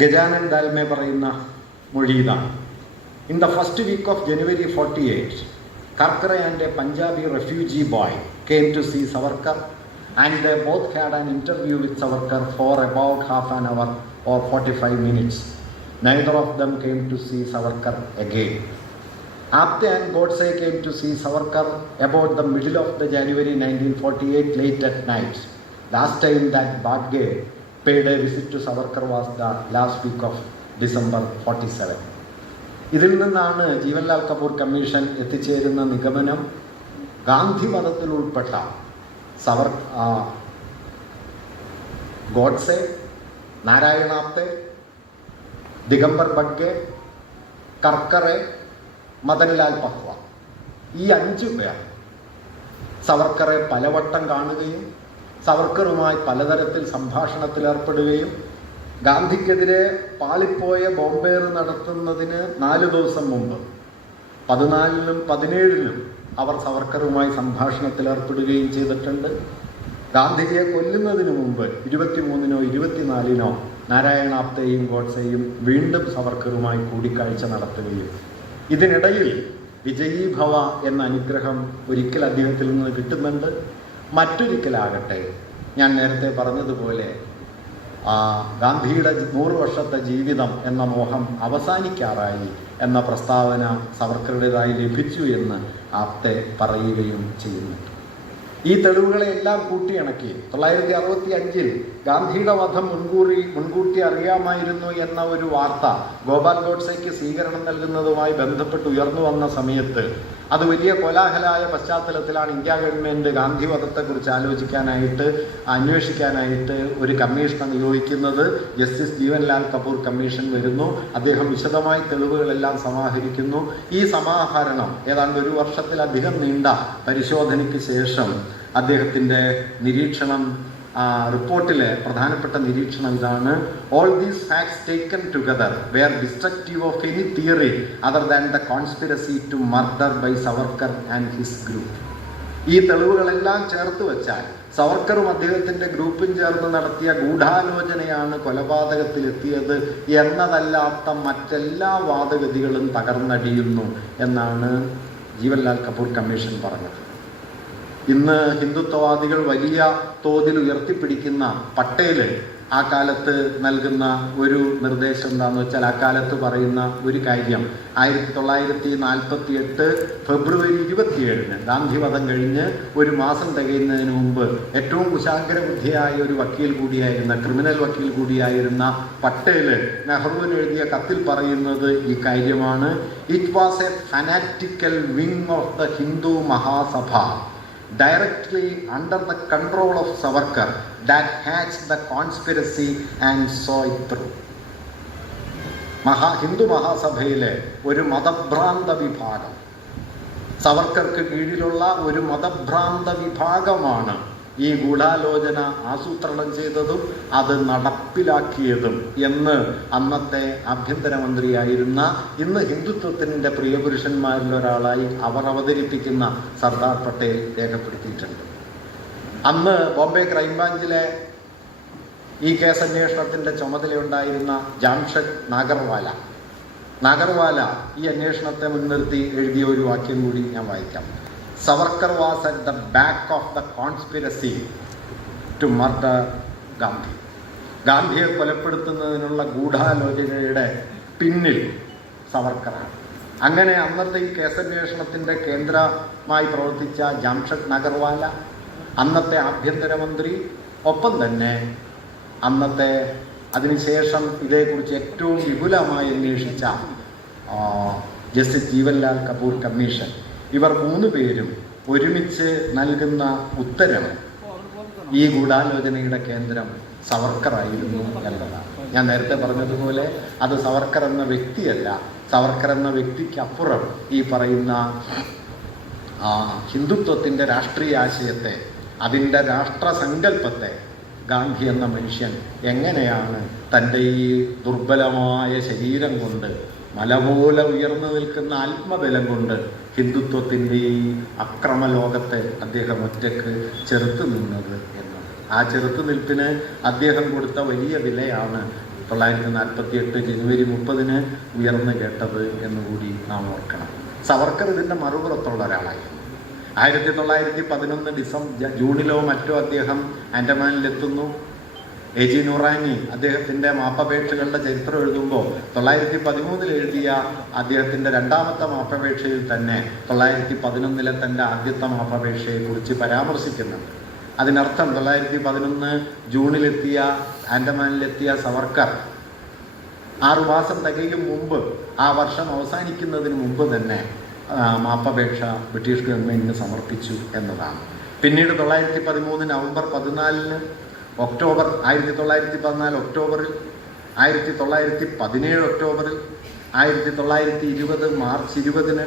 Gajanan Dalme പറയുന്ന മൊഴിയിതാണ്. In the first week of January 48, Karkare and a Punjabi refugee boy came to see Savarkar, and they both had an interview with Savarkar for about half an hour or 45 minutes. Neither of them came to see Savarkar again. Apte and Godse came to see Savarkar about the middle of the January 1948 late at night. Last time that Badge paid a visit to Savarkar was the last week of December 47. ഇതിൽ നിന്നാണ് Jeevanlal Kapoor commission എത്തിച്ചേരുന്ന നിഗമനം ഗാന്ധി വധത്തിൽ ഉൾപ്പെട്ട ഗോഡ്സെ, നാരായണ ആപ്തെ, ദിഗംബർ ബഡ്ഗെ, കർക്കറെ, മദൻലാൽ പഹ്വ, ഈ 5 പേർ സവർക്കറെ പലവട്ടം കാണുകയും സവർക്കറുമായി പലതരത്തിൽ സംഭാഷണത്തിലേർപ്പെടുകയും ഗാന്ധിക്കെതിരെ പാളിപ്പോയ ബോംബേറ് നടത്തുന്നതിന് 4 ദിവസം മുമ്പ് 14-നും 17-നും അവർ സവർക്കറുമായി സംഭാഷണത്തിലേർപ്പെടുകയും ചെയ്തിട്ടുണ്ട്. ഗാന്ധിജിയെ കൊല്ലുന്നതിന് മുമ്പ് 23-നോ 24-നോ നാരായണാപ്തെയും ഗോഡ്സെയും വീണ്ടും സവർക്കറുമായി കൂടിക്കാഴ്ച നടത്തുകയും ഇതിനിടയിൽ വിജയീ ഭവ എന്ന അനുഗ്രഹം ഒരിക്കൽ അദ്ദേഹത്തിൽ നിന്ന് കിട്ടുന്നുണ്ട്. മറ്റൊരിക്കലാകട്ടെ ഞാൻ നേരത്തെ പറഞ്ഞതുപോലെ ഗാന്ധിയുടെ 100 വർഷത്തെ ജീവിതം എന്ന മോഹം അവസാനിക്കാറായി എന്ന പ്രസ്താവന സവർക്കറുടേതായി ലഭിച്ചു എന്ന് ആപ്തെ പറയുകയും ചെയ്യുന്നു. ഈ തെളിവുകളെല്ലാം കൂട്ടിയിണക്കി 1965-ൽ ഗാന്ധിയുടെ വധം മുൻകൂട്ടി അറിയാമായിരുന്നു എന്ന ഒരു വാർത്ത ഗോപാൽ ഗോഡ്സെയ്ക്ക് സ്വീകരണം നൽകുന്നതുമായി ബന്ധപ്പെട്ട് ഉയർന്നു വന്ന സമയത്ത് അത് വലിയ കോലാഹലമായ പശ്ചാത്തലത്തിലാണ് ഇന്ത്യ ഗവൺമെൻറ് ഗാന്ധി വധത്തെക്കുറിച്ച് അന്വേഷിക്കാനായിട്ട് ഒരു കമ്മീഷനെ നിയോഗിക്കുന്നത്. ജസ്റ്റിസ് ജീവൻലാൽ കപൂർ കമ്മീഷൻ വരുന്നു. അദ്ദേഹം വിശദമായി തെളിവുകളെല്ലാം സമാഹരിക്കുന്നു. ഈ സമാഹരണം ഏതാണ്ട് 1 വർഷത്തിലധികം നീണ്ട പരിശോധനയ്ക്ക് ശേഷം അദ്ദേഹത്തിൻ്റെ നിരീക്ഷണം, റിപ്പോർട്ടിലെ പ്രധാനപ്പെട്ട നിരീക്ഷണം ഇതാണ്: all these facts taken together were destructive of any theory other than the conspiracy to murder by Savarkar and his group. ഈ തെളിവുകളെല്ലാം ചേർത്ത് വെച്ചാൽ സവർക്കറും അദ്ദേഹത്തിൻ്റെ ഗ്രൂപ്പും ചേർന്ന് നടത്തിയ ഗൂഢാലോചനയാണ് കൊലപാതകത്തിലെത്തിയത് എന്നതല്ലാത്ത മറ്റെല്ലാ വാദഗതികളും തകർന്നടിയുന്നു എന്നാണ് ജീവൻലാൽ കപൂർ കമ്മീഷൻ പറഞ്ഞത്. ഇന്ന് ഹിന്ദുത്വവാദികൾ വലിയ തോതിൽ ഉയർത്തിപ്പിടിക്കുന്ന പട്ടേൽ ആ കാലത്ത് നൽകുന്ന ഒരു നിർദ്ദേശം എന്താണെന്ന് വെച്ചാൽ, ആ കാലത്ത് പറയുന്ന ഒരു കാര്യം 1948 ഫെബ്രുവരി 27-ന് ഗാന്ധിവധം കഴിഞ്ഞ് 1 മാസം തികയുന്നതിന് മുമ്പ് ഏറ്റവും കുശാഗ്രബുദ്ധിയായ ഒരു വക്കീൽ കൂടിയായിരുന്ന, ക്രിമിനൽ വക്കീൽ കൂടിയായിരുന്ന പട്ടേൽ നെഹ്റുവിന് എഴുതിയ കത്തിൽ പറയുന്നത് ഈ കാര്യമാണ്: it was a fanatical wing of the Hindu Mahasabha directly under the control of Savarkar that hatched the conspiracy and saw it through. Hindu മഹാസഭയിലെ ഒരു മതഭ്രാന്ത വിഭാഗം, സവർക്കർക്ക് കീഴിലുള്ള ഒരു മതഭ്രാന്ത വിഭാഗമാണ് ഈ ഗൂഢാലോചന ആസൂത്രണം ചെയ്തതും അത് നടപ്പിലാക്കിയതും എന്ന് അന്നത്തെ ആഭ്യന്തരമന്ത്രിയായിരുന്ന, ഇന്ന് ഹിന്ദുത്വത്തിൻ്റെ പ്രിയപുരുഷന്മാരിൽ ഒരാളായി അവർ അവതരിപ്പിക്കുന്ന സർദാർ പട്ടേൽ രേഖപ്പെടുത്തിയിട്ടുണ്ട്. അന്ന് ബോംബെ ക്രൈംബ്രാഞ്ചിലെ ഈ കേസന്വേഷണത്തിൻ്റെ ചുമതലയുണ്ടായിരുന്ന ജാംഷഡ് നാഗർവാല ഈ അന്വേഷണത്തെ മുൻനിർത്തി എഴുതിയ ഒരു വാക്യം കൂടി ഞാൻ വായിക്കാം: Savarkar was at the back of the conspiracy to murder Gandhi. ഗാന്ധിയെ കൊലപ്പെടുത്തുന്നതിനുള്ള ഗൂഢാലോചനയുടെ പിന്നിൽ സവർക്കറാണ്. അങ്ങനെ അന്നത്തെ ഈ കേസന്വേഷണത്തിൻ്റെ കേന്ദ്രമായി പ്രവർത്തിച്ച ജാംഷഡ് നാഗർവാല, അന്നത്തെ ആഭ്യന്തരമന്ത്രി, ഒപ്പം തന്നെ അന്നത്തെ അതിനുശേഷം ഇതേക്കുറിച്ച് ഏറ്റവും വിപുലമായി അന്വേഷിച്ച ജസ്റ്റിസ് ജീവൻലാൽ കപൂർ കമ്മീഷൻ, ഇവർ 3 പേരും ഒരുമിച്ച് നൽകുന്ന ഉത്തരം ഈ ഗൂഢാലോചനയുടെ കേന്ദ്രം സവർക്കറായിരുന്നു എന്നതാണ്. ഞാൻ നേരത്തെ പറഞ്ഞതുപോലെ അത് സവർക്കർ എന്ന വ്യക്തിയല്ല, സവർക്കർ എന്ന വ്യക്തിക്കപ്പുറം ഈ പറയുന്ന ഹിന്ദുത്വത്തിൻ്റെ രാഷ്ട്രീയ ആശയത്തെ, അതിൻ്റെ രാഷ്ട്രസങ്കല്പത്തെ ഗാന്ധി എന്ന മനുഷ്യൻ എങ്ങനെയാണ് തൻ്റെ ഈ ദുർബലമായ ശരീരം കൊണ്ട്, മല പോലെ ഉയർന്നു നിൽക്കുന്ന ആത്മബലം കൊണ്ട് ഹിന്ദുത്വത്തിൻ്റെ ഈ അക്രമലോകത്തെ അദ്ദേഹം ഒറ്റക്ക് ചെറുത്തു നിന്നത് എന്നത്. ആ ചെറുത്തുനിൽപ്പിന് അദ്ദേഹം കൊടുത്ത വലിയ വിലയാണ് 1948 ജനുവരി 30 ഉയർന്നു കേട്ടത് എന്നുകൂടി നാം ഓർക്കണം. സവർക്കർ ഇതിൻ്റെ മറുപുറത്തുള്ള ഒരാളായിരുന്നു. 1911 ജൂണിലോ മറ്റോ അദ്ദേഹം ആൻഡമാനിലെത്തുന്നു. എ.ജി. നൂറാനി അദ്ദേഹത്തിൻ്റെ മാപ്പപേക്ഷകളുടെ ചരിത്രം എഴുതുമ്പോൾ 1913 എഴുതിയ അദ്ദേഹത്തിൻ്റെ 2ാമത്തെ മാപ്പപേക്ഷയിൽ തന്നെ 1911 തൻ്റെ ആദ്യത്തെ മാപ്പപേക്ഷയെക്കുറിച്ച് പരാമർശിക്കുന്നുണ്ട്. അതിനർത്ഥം 1911 ജൂണിലെത്തിയ ആൻഡമാനിലെത്തിയ സവർക്കർ 6 മാസം തികയും മുമ്പ്, ആ വർഷം അവസാനിക്കുന്നതിന് മുമ്പ് തന്നെ മാപ്പപേക്ഷ ബ്രിട്ടീഷ് ഗവൺമെൻറ്റിന് സമർപ്പിച്ചു എന്നതാണ്. പിന്നീട് 1913 നവംബർ 14 ഒക്ടോബർ 1914 ഒക്ടോബറിൽ, 1917 ഒക്ടോബറിൽ, 1920 മാർച്ച് 20,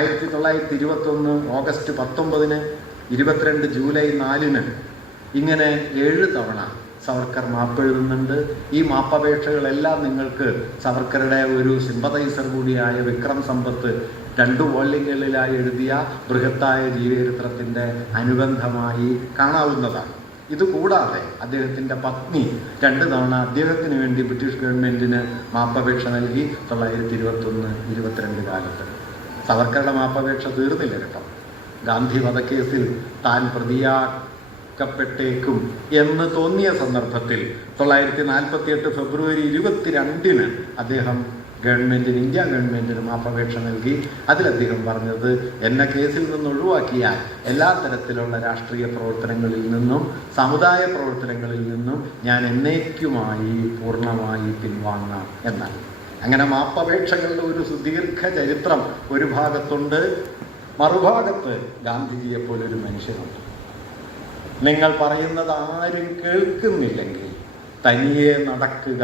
1921 ഓഗസ്റ്റ് 19, 22 ജൂലൈ 4, ഇങ്ങനെ 7 തവണ സവർക്കർ മാപ്പ് എഴുതുന്നുണ്ട്. ഈ മാപ്പപേക്ഷകളെല്ലാം നിങ്ങൾക്ക് സവർക്കറുടെ ഒരു സിമ്പതൈസർ കൂടിയായ വിക്രം സമ്പത്ത് 2 വോള്യങ്ങളിലായി എഴുതിയ ബൃഹത്തായ ജീവചരിത്രത്തിൻ്റെ അനുബന്ധമായി കാണാവുന്നതാണ്. ഇതുകൂടാതെ അദ്ദേഹത്തിൻ്റെ പത്നി 2 തവണ അദ്ദേഹത്തിന് വേണ്ടി ബ്രിട്ടീഷ് ഗവൺമെൻറ്റിന് മാപ്പപേക്ഷ നൽകി 1921-22 കാലത്ത്. സവർക്കറുടെ മാപ്പപേക്ഷ തീർന്നില്ല കേട്ടോ. ഗാന്ധി വധക്കേസിൽ താൻ പ്രതിയാക്കപ്പെട്ടേക്കും എന്ന് തോന്നിയ സന്ദർഭത്തിൽ 1948 ഫെബ്രുവരി 22 അദ്ദേഹം ഗവൺമെൻറ്റിന്, ഇന്ത്യ ഗവൺമെൻറ്റിന് മാപ്പപേക്ഷ നൽകി. അതിലദ്ദേഹം പറഞ്ഞത്, എന്നെ കേസിൽ നിന്ന് ഒഴിവാക്കിയാൽ എല്ലാ തരത്തിലുള്ള രാഷ്ട്രീയ പ്രവർത്തനങ്ങളിൽ നിന്നും സമുദായ പ്രവർത്തനങ്ങളിൽ നിന്നും ഞാൻ എന്നേക്കുമായി പൂർണ്ണമായി പിൻവാങ്ങാം എന്നാണ്. അങ്ങനെ മാപ്പപേക്ഷകളുടെ ഒരു സുദീർഘ ചരിത്രം ഒരു ഭാഗത്തുണ്ട്. മറുഭാഗത്ത് ഗാന്ധിജിയെപ്പോലൊരു മനുഷ്യനുണ്ട്. നിങ്ങൾ പറയുന്നത് ആരും കേൾക്കുന്നില്ലെങ്കിൽ തനിയെ നടക്കുക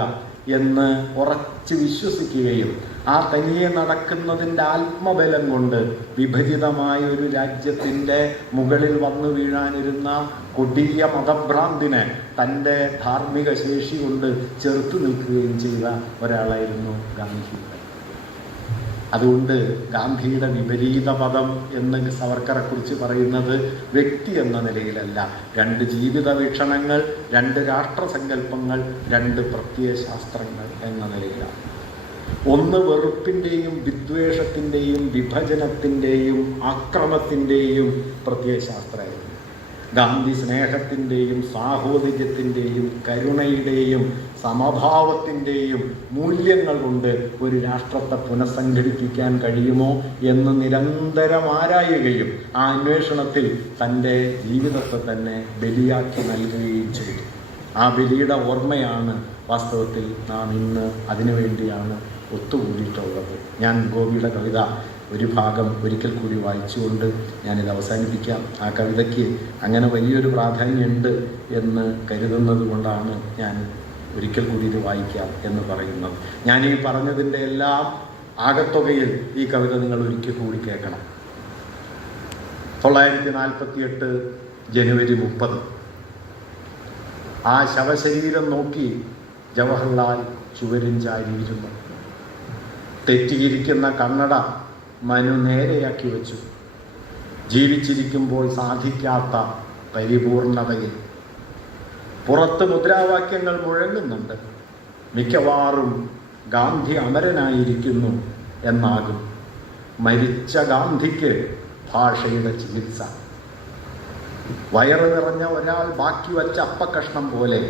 എന്ന് ഉറച്ച് വിശ്വസിക്കുകയും ആ തനിയെ നടക്കുന്നതിൻ്റെ ആത്മബലം കൊണ്ട് വിഭജിതമായ ഒരു രാജ്യത്തിൻ്റെ മുകളിൽ വന്നു വീഴാനിരുന്ന കൊടിയ മതഭ്രാന്തിനെ തൻ്റെ ധാർമ്മിക ശേഷി കൊണ്ട് ചെറുത്തു നിൽക്കുകയും ചെയ്ത ഒരാളായിരുന്നു ഗാന്ധി. അതുകൊണ്ട് ഗാന്ധിയുടെ വിപരീത പദം എന്ന് സവർക്കറെക്കുറിച്ച് പറയുന്നത് വ്യക്തി എന്ന നിലയിലല്ല, 2 ജീവിത വീക്ഷണങ്ങൾ, 2 രാഷ്ട്രസങ്കല്പങ്ങൾ, 2 പ്രത്യയശാസ്ത്രങ്ങൾ എന്ന നിലയിലാണ്. ഒന്ന് വെറുപ്പിൻ്റെയും വിദ്വേഷത്തിൻ്റെയും വിഭജനത്തിൻ്റെയും ആക്രമത്തിൻ്റെയും പ്രത്യയശാസ്ത്രമായിരുന്നു. ഗാന്ധി സ്നേഹത്തിൻ്റെയും സാഹോദര്യത്തിൻ്റെയും കരുണയുടെയും സമഭാവത്തിൻ്റെയും മൂല്യങ്ങൾ കൊണ്ട് ഒരു രാഷ്ട്രത്തെ പുനഃസംഘടിപ്പിക്കാൻ കഴിയുമോ എന്ന് നിരന്തരം ആരായുകയും ആ അന്വേഷണത്തിൽ തൻ്റെ ജീവിതത്തെ തന്നെ ബലിയാക്കി നൽകുകയും ചെയ്തു. ആ ബലിയുടെ ഓർമ്മയാണ് വാസ്തവത്തിൽ നാം ഇന്ന് അതിനുവേണ്ടിയാണ് ഒത്തുകൂടിയിട്ടുള്ളത്. ഞാൻ ഗോപിയുടെ കവിത ഒരു ഭാഗം ഒരിക്കൽ കൂടി വായിച്ചുകൊണ്ട് ഞാനിത് അവസാനിപ്പിക്കാം. ആ കവിതയ്ക്ക് അങ്ങനെ വലിയൊരു പ്രാധാന്യമുണ്ട് എന്ന് കരുതുന്നത് കൊണ്ടാണ് ഞാൻ ഒരിക്കൽ കൂടി ഇത് വായിക്കാം എന്ന് പറയുന്നത്. ഞാനീ പറഞ്ഞതിൻ്റെ എല്ലാം ആകത്തുകയിൽ ഈ കവിത നിങ്ങൾ ഒരിക്കൽ കൂടി കേൾക്കണം. 1948 ജനുവരി 30 ആ ശവശരീരം നോക്കി ജവഹർലാൽ ചുവരിൻ ചാരിയിരുന്നു. തെറ്റിയിരിക്കുന്ന കണ്ണട മനു നേരെയാക്കി വെച്ചു. ജീവിച്ചിരിക്കുമ്പോൾ സാധിക്കാത്ത പരിപൂർണതയിൽ പുറത്ത് മുദ്രാവാക്യങ്ങൾ മുഴങ്ങുന്നുണ്ട്. മിക്കവാറും ഗാന്ധി അമരനായിരിക്കുന്നു എന്നാകും. മരിച്ച ഗാന്ധിക്ക് ഭാഷയുടെ ചികിത്സ. വയറ് നിറഞ്ഞ ഒരാൾ ബാക്കി വച്ച അപ്പക്കഷ്ണം പോലെ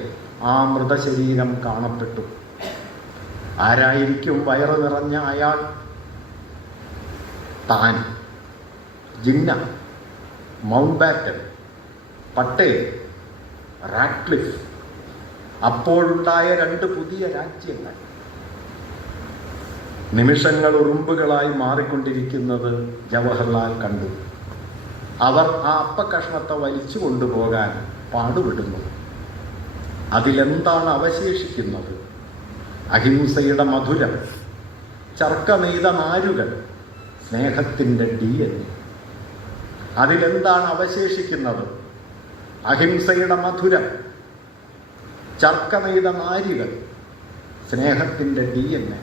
ആ മൃതശരീരം കാണപ്പെട്ടു. ആരായിരിക്കും വയറ് നിറഞ്ഞ അയാൾ? താൻ, Jinnah, Mountbatten, Patel, Radcliffe, അപ്പോഴുണ്ടായ 2 പുതിയ രാജ്യങ്ങൾ നിമിഷങ്ങൾ ഉറുമ്പുകളായി മാറിക്കൊണ്ടിരിക്കുന്നത് ജവഹർലാൽ കണ്ടു. അവർ ആ അപ്പക്കഷ്ണത്തെ വലിച്ചു കൊണ്ടുപോകാൻ പാടുപെടുന്നു. അതിലെന്താണ് അവശേഷിക്കുന്നത്? അഹിംസയുടെ മധുരം, ചർക്ക നെയ്ത നാരുകൾ, സ്നേഹത്തിൻ്റെ DNA. അതിലെന്താണ് അവശേഷിക്കുന്നത്? അഹിംസയുടെ മധുരം, ചർക്ക നെയ്ത നാരുകൾ, സ്നേഹത്തിൻ്റെ DNA.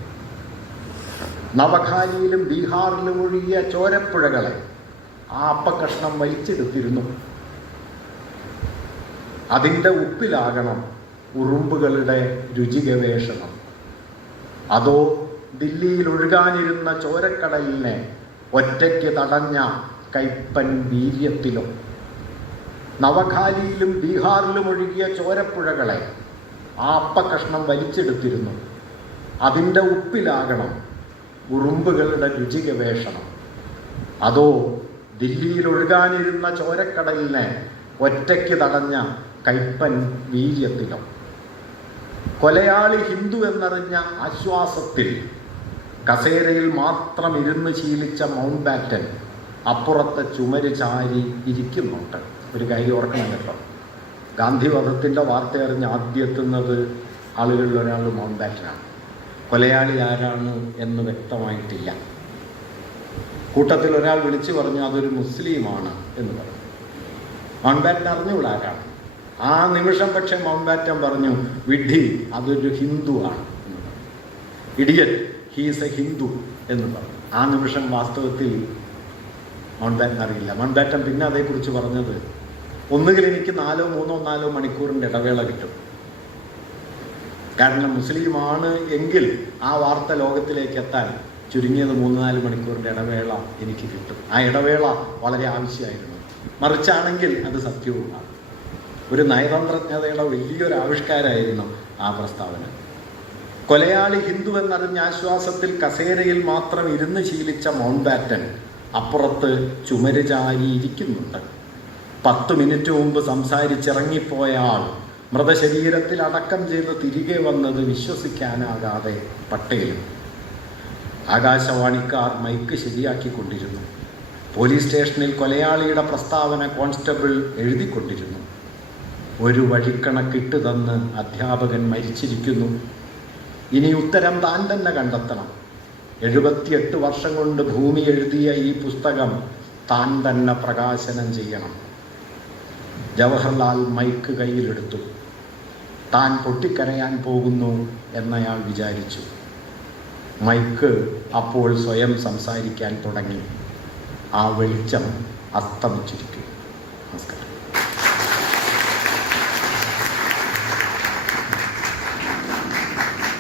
നവഖാലിയിലും ബീഹാറിലും ഒഴുകിയ ചോരപ്പുഴകളെ ആ അപ്പക്കഷ്ണം വലിച്ചെടുത്തിരുന്നു. അതിൻ്റെ ഉപ്പിലാകണം ഉറുമ്പുകളുടെ രുചി ഗവേഷണം. അതോ ദില്ലിയിൽ ഒഴുകാനിരുന്ന ചോരക്കടലിനെ ഒറ്റയ്ക്ക് തടഞ്ഞ കൈപ്പൻ വീര്യത്തിലോ? നവഖാലിയിലും ബീഹാറിലും ഒഴുകിയ ചോരപ്പുഴകളെ ആ അപ്പക്കഷ്ണം വലിച്ചെടുത്തിരുന്നു. അതിൻ്റെ ഉപ്പിലാകണം ഉറുമ്പുകളുടെ രുചി ഗവേഷണം. അതോ ദില്ലിയിൽ ഒഴുകാനിരുന്ന ചോരക്കടലിനെ ഒറ്റയ്ക്ക് തടഞ്ഞ കൈപ്പൻ വീര്യത്തിലോ? കൊലയാളി ഹിന്ദു എന്നറിഞ്ഞ ആശ്വാസത്തിൽ കസേരയിൽ മാത്രം ഇരുന്ന് ശീലിച്ച മൗണ്ട് ബാറ്റൻ അപ്പുറത്തെ ചുമര് ചാരി ഇരിക്കുന്നുണ്ട്. ഒരു കാര്യം ഓർക്കണം കേട്ടോ, ഗാന്ധിവധത്തിൻ്റെ വാർത്ത അറിഞ്ഞ് ആദ്യം എത്തുന്നത് ആളുകളിൽ ഒരാൾ മൗണ്ട് ബാറ്റനാണ്. കൊലയാളി ആരാണ് എന്ന് വ്യക്തമായിട്ടില്ല. കൂട്ടത്തിൽ ഒരാൾ വിളിച്ചു പറഞ്ഞു അതൊരു മുസ്ലിമാണ് എന്ന് പറഞ്ഞു. മൗണ്ട് ബാറ്റൻ അറിഞ്ഞുകൂടാ ആരാണ്. ആ നിമിഷം പക്ഷേ മൗണ്ട് ബാറ്റൻ പറഞ്ഞു, വിഡ്ഢി അതൊരു ഹിന്ദുവാണ് എന്ന് പറഞ്ഞു. ഇഡിയറ്റ്, ഹീസ് എ ഹിന്ദു എന്ന് പറഞ്ഞു. ആ നിമിഷം വാസ്തവത്തിൽ മൗണ്ട് ബാറ്റൻ അറിയില്ല. മൗണ്ട് ബാറ്റൻ പിന്നെ അതേക്കുറിച്ച് പറഞ്ഞത്, ഒന്നുകിൽ എനിക്ക് 4 മണിക്കൂറിൻ്റെ ഇടവേള കിട്ടും, കാരണം മുസ്ലിമാണ് എങ്കിൽ ആ വാർത്ത ലോകത്തിലേക്ക് എത്താൻ ചുരുങ്ങിയത് 3-4 മണിക്കൂറിൻ്റെ ഇടവേള എനിക്ക് കിട്ടും. ആ ഇടവേള വളരെ ആവശ്യമായിരുന്നു. മറിച്ചാണെങ്കിൽ അത് സത്യവുമാണ്. ഒരു നയതന്ത്രജ്ഞതയുടെ വലിയൊരു ആവിഷ്കാരമായിരുന്നു ആ പ്രസ്താവന. കൊലയാളി ഹിന്ദു എന്നറിഞ്ഞ ആശ്വാസത്തിൽ കസേരയിൽ മാത്രം ഇരുന്ന് ശീലിച്ച മൗണ്ട് ബാറ്റൻ അപ്പുറത്ത് ചുമര് ചാരിയിരിക്കുന്നുണ്ട്. 10 മിനിറ്റ് മുമ്പ് സംസാരിച്ചിറങ്ങിപ്പോയ ആൾ മൃതശരീരത്തിൽ അടക്കം ചെയ്ത് തിരികെ വന്നത് വിശ്വസിക്കാനാകാതെ പട്ടേലും. ആകാശവാണിക്കാർ മൈക്ക് ശരിയാക്കിക്കൊണ്ടിരുന്നു. പോലീസ് സ്റ്റേഷനിൽ കൊലയാളിയുടെ പ്രസ്താവന കോൺസ്റ്റബിൾ എഴുതിക്കൊണ്ടിരുന്നു. ഒരു വഴിക്കണക്കിട്ട് തന്ന് അധ്യാപകൻ മരിച്ചിരിക്കുന്നു. ഇനി ഉത്തരം താൻ തന്നെ കണ്ടെത്തണം. 78 വർഷം കൊണ്ട് ഭൂമി എഴുതിയ ഈ പുസ്തകം താൻ തന്നെ പ്രകാശനം ചെയ്യണം. ജവഹർലാൽ മൈക്ക് കയ്യിലെടുത്തു. താൻ പൊട്ടിക്കരയാൻ പോകുന്നു എന്നയാൾ വിചാരിച്ചു. മൈക്ക് അപ്പോൾ സ്വയം സംസാരിക്കാൻ തുടങ്ങി. ആ വെളിച്ചം അസ്തമിച്ചിരിക്കും. നമസ്കാരം.